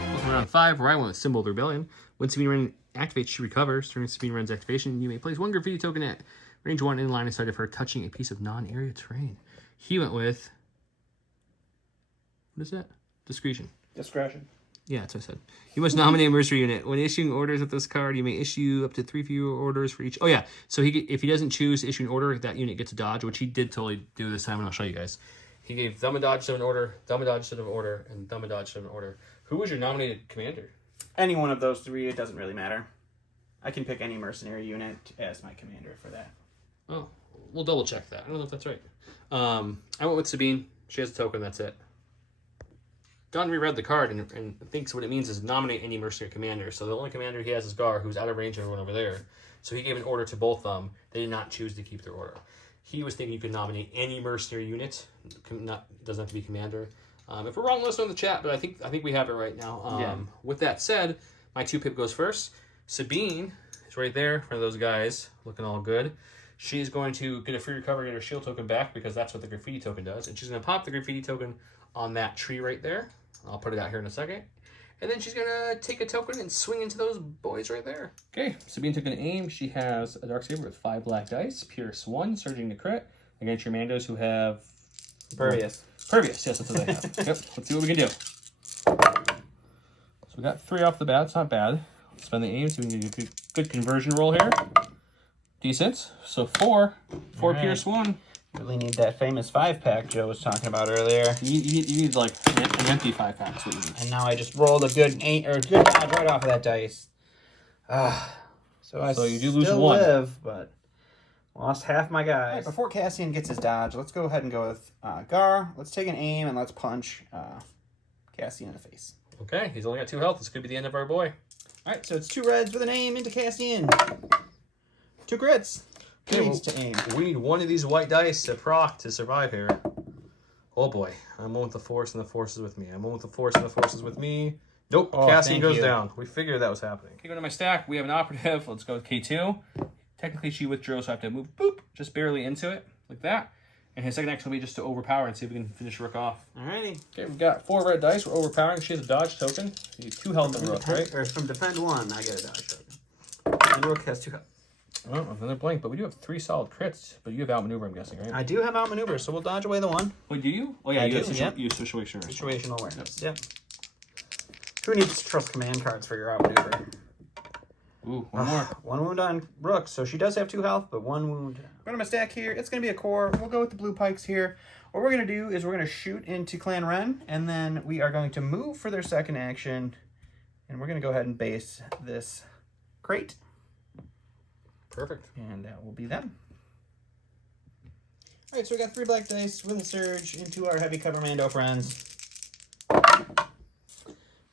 Welcome to round 5, where I went with Symbol of the Rebellion. When Sabine Wren activates, she recovers. During Sabine Wren's activation, you may place 1 graffiti token at range 1 in line of sight of her touching a piece of non-area terrain. He went with, what is that? Discretion. Discretion. Yeah, that's what I said. You must nominate a mercenary unit. When issuing orders with this card, you may issue up to 3 fewer orders for each. Oh, yeah. So if he doesn't choose to issue an order, that unit gets a dodge, which he did totally do this time, and I'll show you guys. He gave them a dodge to an order, them a dodge to an order, and them a dodge to an order. Who was your nominated commander? Any one of those 3, it doesn't really matter. I can pick any mercenary unit as my commander for that. Oh, we'll double check that. I don't know if that's right. I went with Sabine. She has a token, that's it. Don reread the card and thinks what it means is nominate any mercenary commander. So the only commander he has is Gar, who's out of range of everyone over there. So he gave an order to both of them. They did not choose to keep their order. He was thinking you could nominate any mercenary unit. Doesn't have to be commander. If we're wrong, let us know in the chat, but I think we have it right now. Yeah. With that said, my 2 pip goes first. Sabine is right there in front of those guys, looking all good. She's going to get a free recovery, get her shield token back, because that's what the graffiti token does. And she's going to pop the graffiti token on that tree right there. I'll put it out here in a second. And then she's going to take a token and swing into those boys right there. Okay, Sabine took an aim. She has a Dark Saber with 5 black dice. Pierce 1, surging to crit. Against your Mandos who have... Pervious. Pervious, yes, that's what they have. Yep, let's see what we can do. So we got 3 off the bat. It's not bad. Let's spend the aim so we can get a good conversion roll here. Decent. So 4 right. Pierce 1. Really need that famous 5-pack Joe was talking about earlier. You need like an empty 5-pack. That's what you need. And now I just rolled a good dodge right off of that dice. So you do lose still 1. live, but lost half my guys. Right, before Cassian gets his dodge, let's go ahead and go with Gar. Let's take an aim and let's punch Cassian in the face. Okay, he's only got 2 health. This could be the end of our boy. All right, so it's 2 reds with an aim into Cassian. 2 crits. Please to aim. We need 1 of these white dice to proc to survive here. Oh boy, I'm one with the force and the force is with me. I'm one with the force and the force is with me. Nope, Cassian goes down. We figured that was happening. Okay, go to my stack. We have an operative. Let's go with K2. Technically, she withdrew, so I have to move, boop, just barely into it, like that. And his second action will be just to overpower and see if we can finish Rook off. Alrighty. Okay, we've got 4 red dice. We're overpowering. She has a dodge token. You need 2 health in Rook, right? Or from defend 1, I get a dodge token. And Rook has 2 health. Oh, another blank, but we do have 3 solid crits. But you have outmaneuver, I'm guessing, right? I do have outmaneuver, so we'll dodge away the 1. Wait, do you? Oh yeah, I you do, have yep. you have situational. Situational awareness. Yep. Who needs to trust command cards for your outmaneuver? Ooh, 1 more. 1 wound on Rook, so she does have 2 health, but 1 wound. We're going to stack here. It's going to be a core. We'll go with the blue pikes here. What we're going to do is we're going to shoot into Clan Wren, and then we are going to move for their second action, and we're going to go ahead and base this crate. Perfect. And that will be them. Alright, so we got 3 black dice with a surge into our heavy cover Mando friends.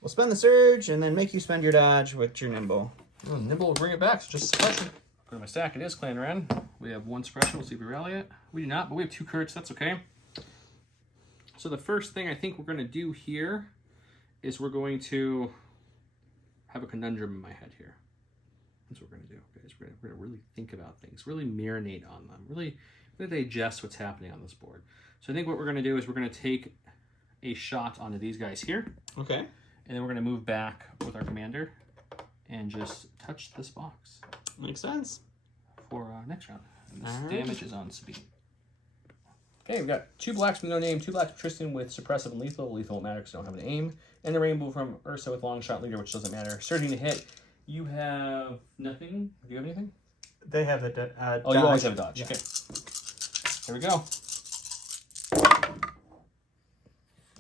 We'll spend the surge and then make you spend your dodge with your nimble. Oh, nimble will bring it back. So just suppression. Go to my stack. It is Clan Wren. We have 1 suppression. We'll see if we rally it. We do not, but we have 2 curts. That's okay. So the first thing I think we're going to do here is we're going to have a conundrum in my head here. That's what we're going to do, guys. We're going to really think about things, really marinate on them, really digest what's happening on this board. So I think what we're going to do is we're going to take a shot onto these guys here. Okay. And then we're going to move back with our commander and just touch this box. Makes sense. For next round. And this damage is on Sabine. Okay, we've got 2 blacks with no name, 2 blacks from Tristan with suppressive and lethal. Lethal won't matter because I don't have an aim. And the rainbow from Ursa with long shot leader, which doesn't matter. Surging to hit. You have nothing. Do you have anything? They have the dodge. Oh, you always have dodge. Yeah. Okay. There we go.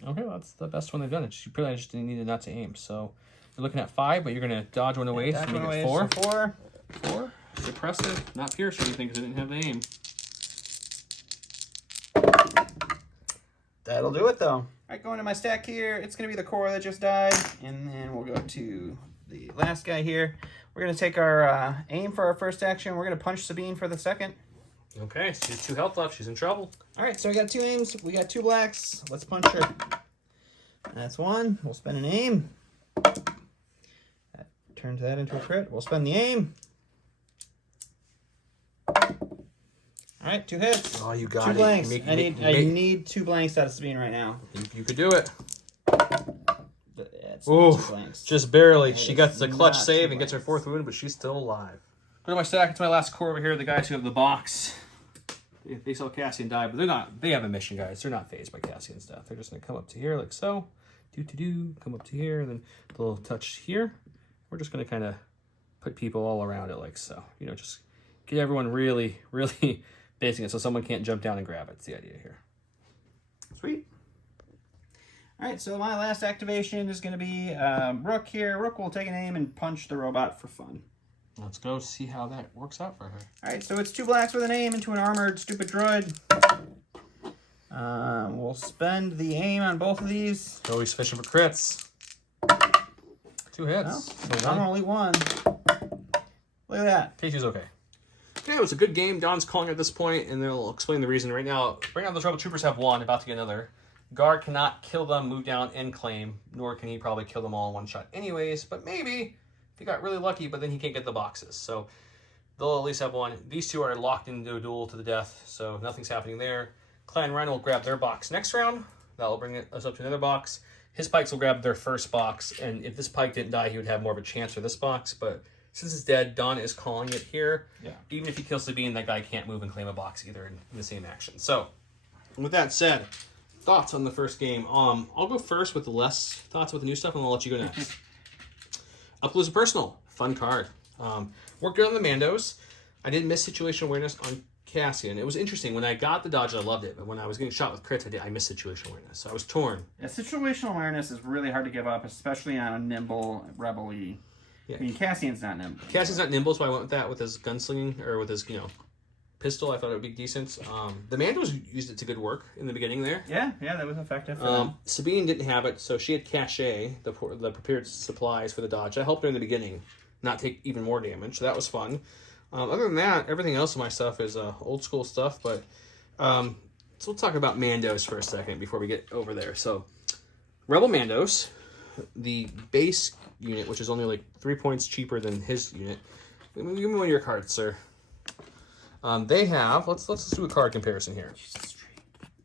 Okay, well, that's the best one they've done. You pretty much just needed not to aim. So you're looking at 5, but you're going to dodge one away. Dodge so one make away. it 4. So 4. 4. Suppressive. Not pierce or anything because I didn't have the aim. That'll do it, though. All right, going to my stack here. It's going to be the core that just died. And then we'll go to the last guy here. We're going to take our aim for our first action. We're going to punch Sabine for the second. Okay, so she's 2 health left. She's in trouble. All right, so we got 2 aims. We got 2 blacks. Let's punch her. That's 1. We'll spend an aim. That turns that into a crit. We'll spend the aim. All right, 2 hits. Oh, you got 2 it. blanks. I need 2 blanks out of Sabine right now. You could do it. That's Ooh, 2 blanks. just barely. That She is gets the clutch not save 2 and gets her blanks. 4th wound, but she's still alive. Go to my stack. It's my last core over here. The guys who have the box. They saw Cassian die, but they're not. They have a mission, guys. They're not phased by Cassian's death. They're just gonna come up to here like so. Come up to here, and then a little touch here. We're just gonna kind of put people all around it like so. You know, just get everyone really, really basing it so someone can't jump down and grab it. It's the idea here. Sweet. All right, so my last activation is going to be Rook here. Rook will take an aim and punch the robot for fun. Let's go see how that works out for her. All right, so it's 2 blacks with an aim into an armored stupid droid. We'll spend the aim on both of these. Always fishing for crits. 2 hits. Well, So I'm one. only 1. Look at that. Casey's okay. Okay, it was a good game. Don's calling at this point, and they'll explain the reason right now. Right now, those Rebel Troopers have 1, about to get another. Guard cannot kill them, move down, and claim, nor can he probably kill them all in one shot anyways, but maybe if he got really lucky, but then he can't get the boxes. So they'll at least have 1. These 2 are locked into a duel to the death, so nothing's happening there. Clan Wren will grab their box next round. That'll bring us up to another box. His pikes will grab their first box, and if this pike didn't die, he would have more of a chance for this box, but since it's dead, Don is calling it here. Yeah. Even if he kills Sabine, that guy can't move and claim a box either in the same action. So, with that said, thoughts on the first game. I'll go first with the less thoughts with the new stuff, and I'll let you go next. Up Close and Personal. Fun card. Worked good on the Mandos. I didn't miss situation awareness on Cassian. It was interesting. When I got the dodge, I loved it. But when I was getting shot with crits, I missed situation awareness. So I was torn. Yeah, situational awareness is really hard to give up, especially on a nimble rebel-y. Yeah. I mean, Cassian's not nimble. Cassian's not nimble, so I went with that with his gunslinging, or with his, pistol. I thought it would be decent. The Mandos used it to good work in the beginning there. Yeah, that was effective for them. Sabine didn't have it, so she had cachet, the prepared supplies for the dodge. That helped her in the beginning not take even more damage, so that was fun. Other than that, everything else of my stuff is old school stuff, but so we'll talk about Mandos for a second before we get over there. So, Rebel Mandos, the base unit, which is only like 3 points cheaper than his unit. Give me one of your cards, sir. They have, let's do a card comparison here.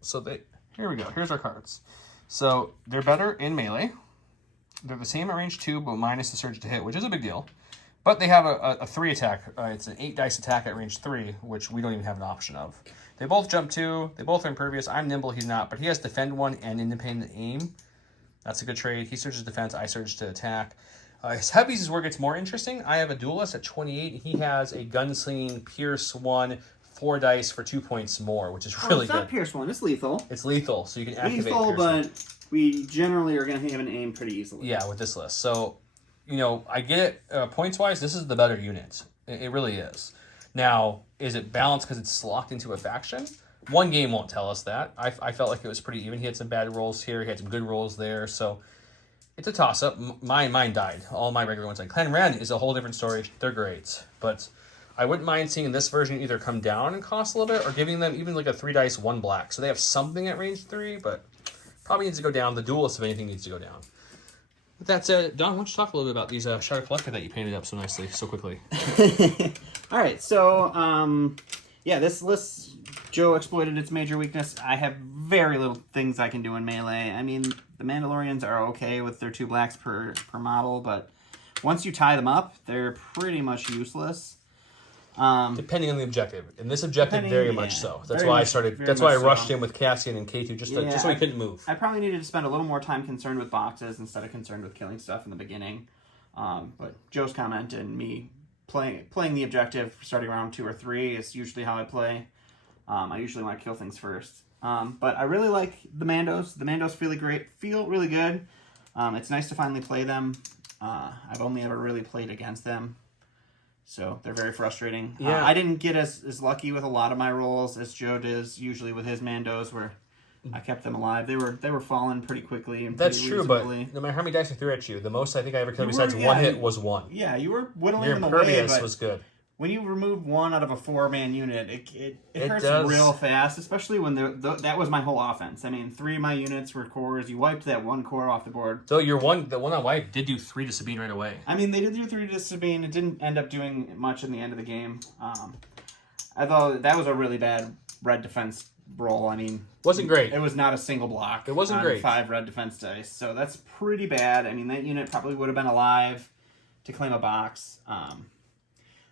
So here we go. Here's our cards. So they're better in melee. They're the same at range 2, but minus the surge to hit, which is a big deal. But they have a 3 attack. It's an 8 dice attack at range 3, which we don't even have an option of. They both jump 2. They both are impervious. I'm nimble. He's not, but he has defend 1 and independent aim. That's a good trade. He surges defense. I surge to attack. His heavies is where it gets more interesting. I have a duelist at 28. He has a gunslinging Pierce 1, 4 dice for 2 points more, which is really it's good. not Pierce 1. It's lethal. It's lethal, so you can activate Lethal, Pierce 1. but we generally are going to have an aim pretty easily. Yeah, with this list. So, I get it. Points-wise, this is the better unit. It really is. Now, is it balanced because it's locked into a faction? one game won't tell us that. I felt like it was pretty even. He had some bad rolls here. He had some good rolls there. So it's a toss-up. Mine died. All my regular ones. Like Clan Wren is a whole different story. They're great. But I wouldn't mind seeing this version either come down and cost a little bit or giving them even like a 3 dice 1 black. So they have something at range 3, but probably needs to go down. The Duelist, if anything, needs to go down. With that said, Don, why don't you talk a little bit about these Shadow Collector that you painted up so nicely, so quickly? All right, so yeah, this list, Joe exploited its major weakness. I have very little things I can do in melee. I mean, the Mandalorians are okay with their 2 blacks per model, but once you tie them up, they're pretty much useless. Depending on the objective. In this objective, very much so. That's very why much- I started. very That's why I much rushed so. in with Cassian and K2 just so he couldn't move. I probably needed to spend a little more time concerned with boxes instead of concerned with killing stuff in the beginning. But Joe's comment and me playing the objective starting around 2 or 3 is usually how I play. I usually want to kill things first. But I really like the Mandos. The Mandos feel really good. It's nice to finally play them. I've only ever really played against them. So they're very frustrating. Yeah. I didn't get as lucky with a lot of my rolls as Joe does usually with his Mandos, where I kept them alive. They were falling pretty quickly. And That's pretty true, but reasonably. no matter how many dice I threw at you, the most I think I ever killed You besides were- one yeah, hit was 1. Yeah, you were whittling Your them away, impervious but was good. when you remove 1 out of a 4-man unit, it hurts does. real fast, especially when that was my whole offense. I mean, 3 of my units were cores. You wiped that 1 core off the board. So the one I wiped did do 3 to Sabine right away. I mean, they did do 3 to Sabine. It didn't end up doing much in the end of the game. I thought that was a really bad red defense roll. I mean, Wasn't great. it was not a single block. It wasn't on great. 5 red defense dice, so that's pretty bad. I mean, that unit probably would have been alive to claim a box.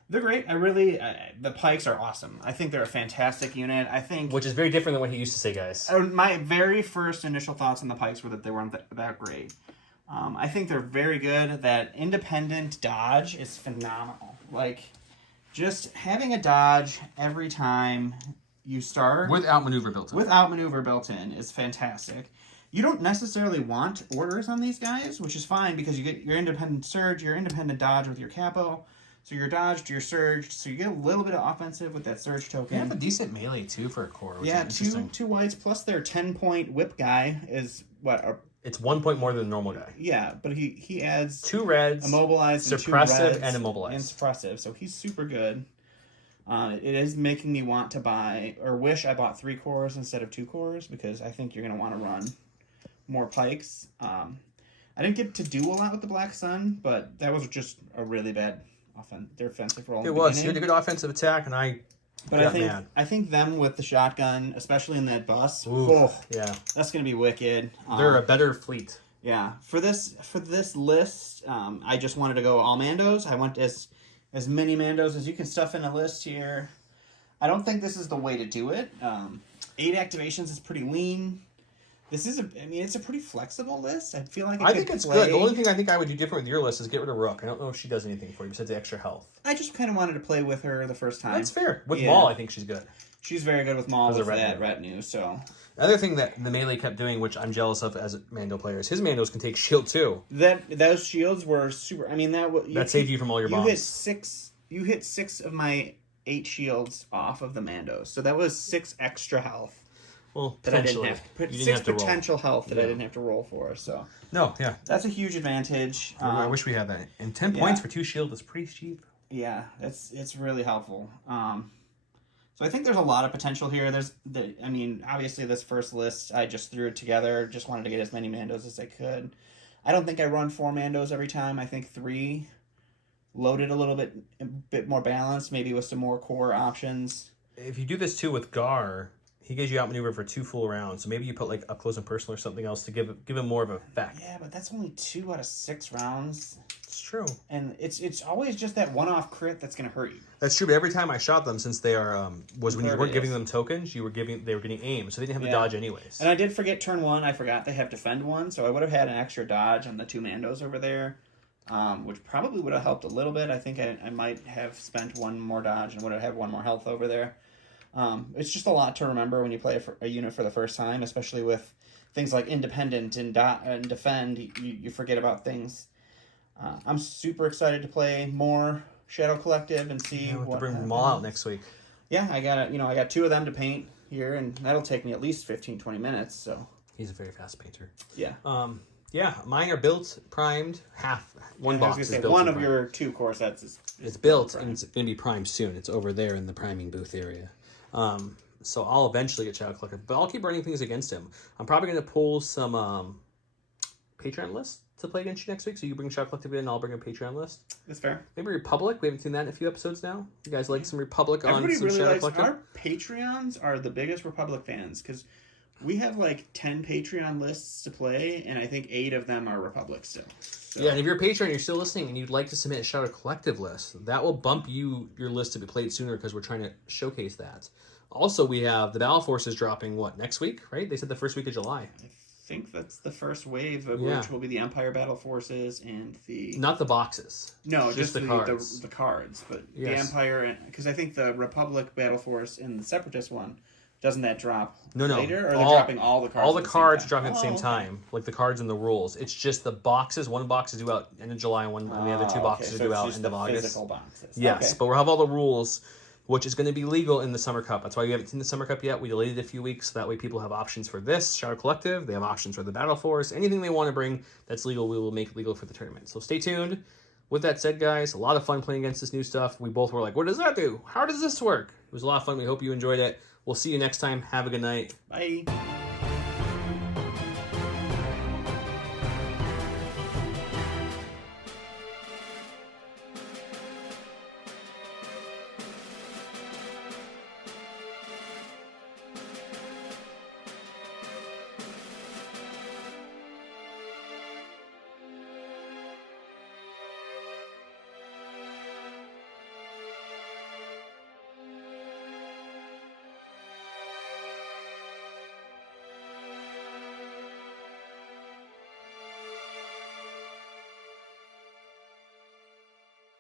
They're great. The Pikes are awesome. I think they're a fantastic unit. I think Which is very different than what he used to say, guys. my very first initial thoughts on the Pikes were that they weren't that great. I think they're very good. That independent dodge is phenomenal. Like, just having a dodge every time you start Without maneuver built in. without maneuver built in is fantastic. You don't necessarily want orders on these guys, which is fine because you get your independent surge, your independent dodge with your capo. So you're dodged, you're surged, so you get a little bit of offensive with that surge token. They have a decent melee, too, for a core, which Yeah, is interesting. two whites plus their 10-point whip guy is what? It's 1 point more than the normal guy. Yeah, but he adds 2 reds, immobilized, and 2 suppressive, reds and immobilized. and suppressive. So he's super good. It is making me want to buy or wish I bought 3 cores instead of 2 cores because I think you're gonna want to run more Pikes. I didn't get to do a lot with the Black Sun, but that was just a really bad defensive roll. It was. You had a good offensive attack, and I But got mad. I think them with the shotgun, especially in that bus, Ooh, yeah. that's gonna be wicked. They're a better fleet. Yeah, for this list, I just wanted to go all Mandos. I want as many Mandos as you can stuff in a list here. I don't think this is the way to do it. 8 activations is pretty lean. It's a pretty flexible list. I feel like I think it's good. The only thing I think I would do different with your list is get rid of Rook. I don't know if she does anything for you besides the extra health. I just kind of wanted to play with her the first time. That's fair. With Yeah. Maul, I think she's good. She's very good with Maul As a with retinue. that retinue. So The other thing that the melee kept doing, which I'm jealous of as Mando players, his Mandos can take shield too. those shields were super. I mean That saved you from all your bombs. You hit 6 of my 8 shields off of the Mandos, so that was 6 extra health. Well, That I didn't potentially. have You put didn't 6 have to roll. potential health that I Yeah. didn't have to roll for. So No, yeah. that's a huge advantage. I wish we had that. And 10 points for 2 shield is pretty cheap. Yeah, it's really helpful. So I think there's a lot of potential here. Obviously this first list I just threw it together. Just wanted to get as many Mandos as I could. I don't think I run 4 Mandos every time. I think 3 loaded a bit more balanced, maybe with some more core options. If you do this too with Gar, he gives you outmaneuver for 2 full rounds. So maybe you put like up close and personal or something else to give him more of a effect. Yeah, but that's only 2 out of 6 rounds. It's true. And it's always just that one-off crit that's going to hurt you. That's true, but every time I shot them, since they are was when you weren't giving Impervious. them tokens, they were getting aim, so they didn't have the Yeah. dodge anyways. And I did forget turn 1. I forgot they have defend 1, so I would have had an extra dodge on the 2 Mandos over there, which probably would have helped a little bit. I think I might have spent 1 more dodge and would have had 1 more health over there. It's just a lot to remember when you play a unit for the first time, especially with things like independent and defend. You forget about things. I'm super excited to play more Shadow Collective and see Yeah, we'll have what to bring them happens. all out next week. Yeah, I got 2 of them to paint. here, and that'll take me at least 15-20 minutes. So He's a very fast painter. yeah. Yeah, mine are built, primed, one box is built. One and of primed. your 2 core sets is It's built primed. and it's going to be primed soon. It's over there in the priming booth area. So I'll eventually get Shadow Collective, but I'll keep running things against him. I'm probably going to pull some Patreon lists to play against you next week. So you bring Shadow Collective in, I'll bring a Patreon list. That's fair. Maybe Republic. We haven't seen that in a few episodes now. You guys like some Republic on Everybody some really Shadow likes Collective? our Patreons are the biggest Republic fans because we have like 10 Patreon lists to play, and I think 8 of them are Republic still. So. Yeah, and if you're a Patreon, you're still listening, and you'd like to submit a Shadow Collective list, that will bump your list to be played sooner because we're trying to showcase that. Also, we have the Battle Forces dropping, next week, right? They said the first week of July. I think that's the first wave, of which will be the Empire Battle Forces and the... Not the boxes. No, just the cards. The cards. But Yes. the Empire... Because I think the Republic Battle Force and the Separatist one, doesn't that drop later? Or they're dropping all the cards all the cards are dropping time? at the same time, like the cards and the rules. It's just the boxes. One box is due out end of July, and the other 2 boxes are due out end of August. Physical boxes. Yes, Okay. but we'll have all the rules, which is going to be legal in the Summer Cup. That's why we haven't seen the Summer Cup yet. We delayed it a few weeks, so that way people have options for this, Shadow Collective. They have options for the Battle Force. Anything they want to bring that's legal, we will make legal for the tournament. So stay tuned. With that said, guys, a lot of fun playing against this new stuff. We both were like, what does that do? How does this work? It was a lot of fun. We hope you enjoyed it. We'll see you next time. Have a good night. Bye.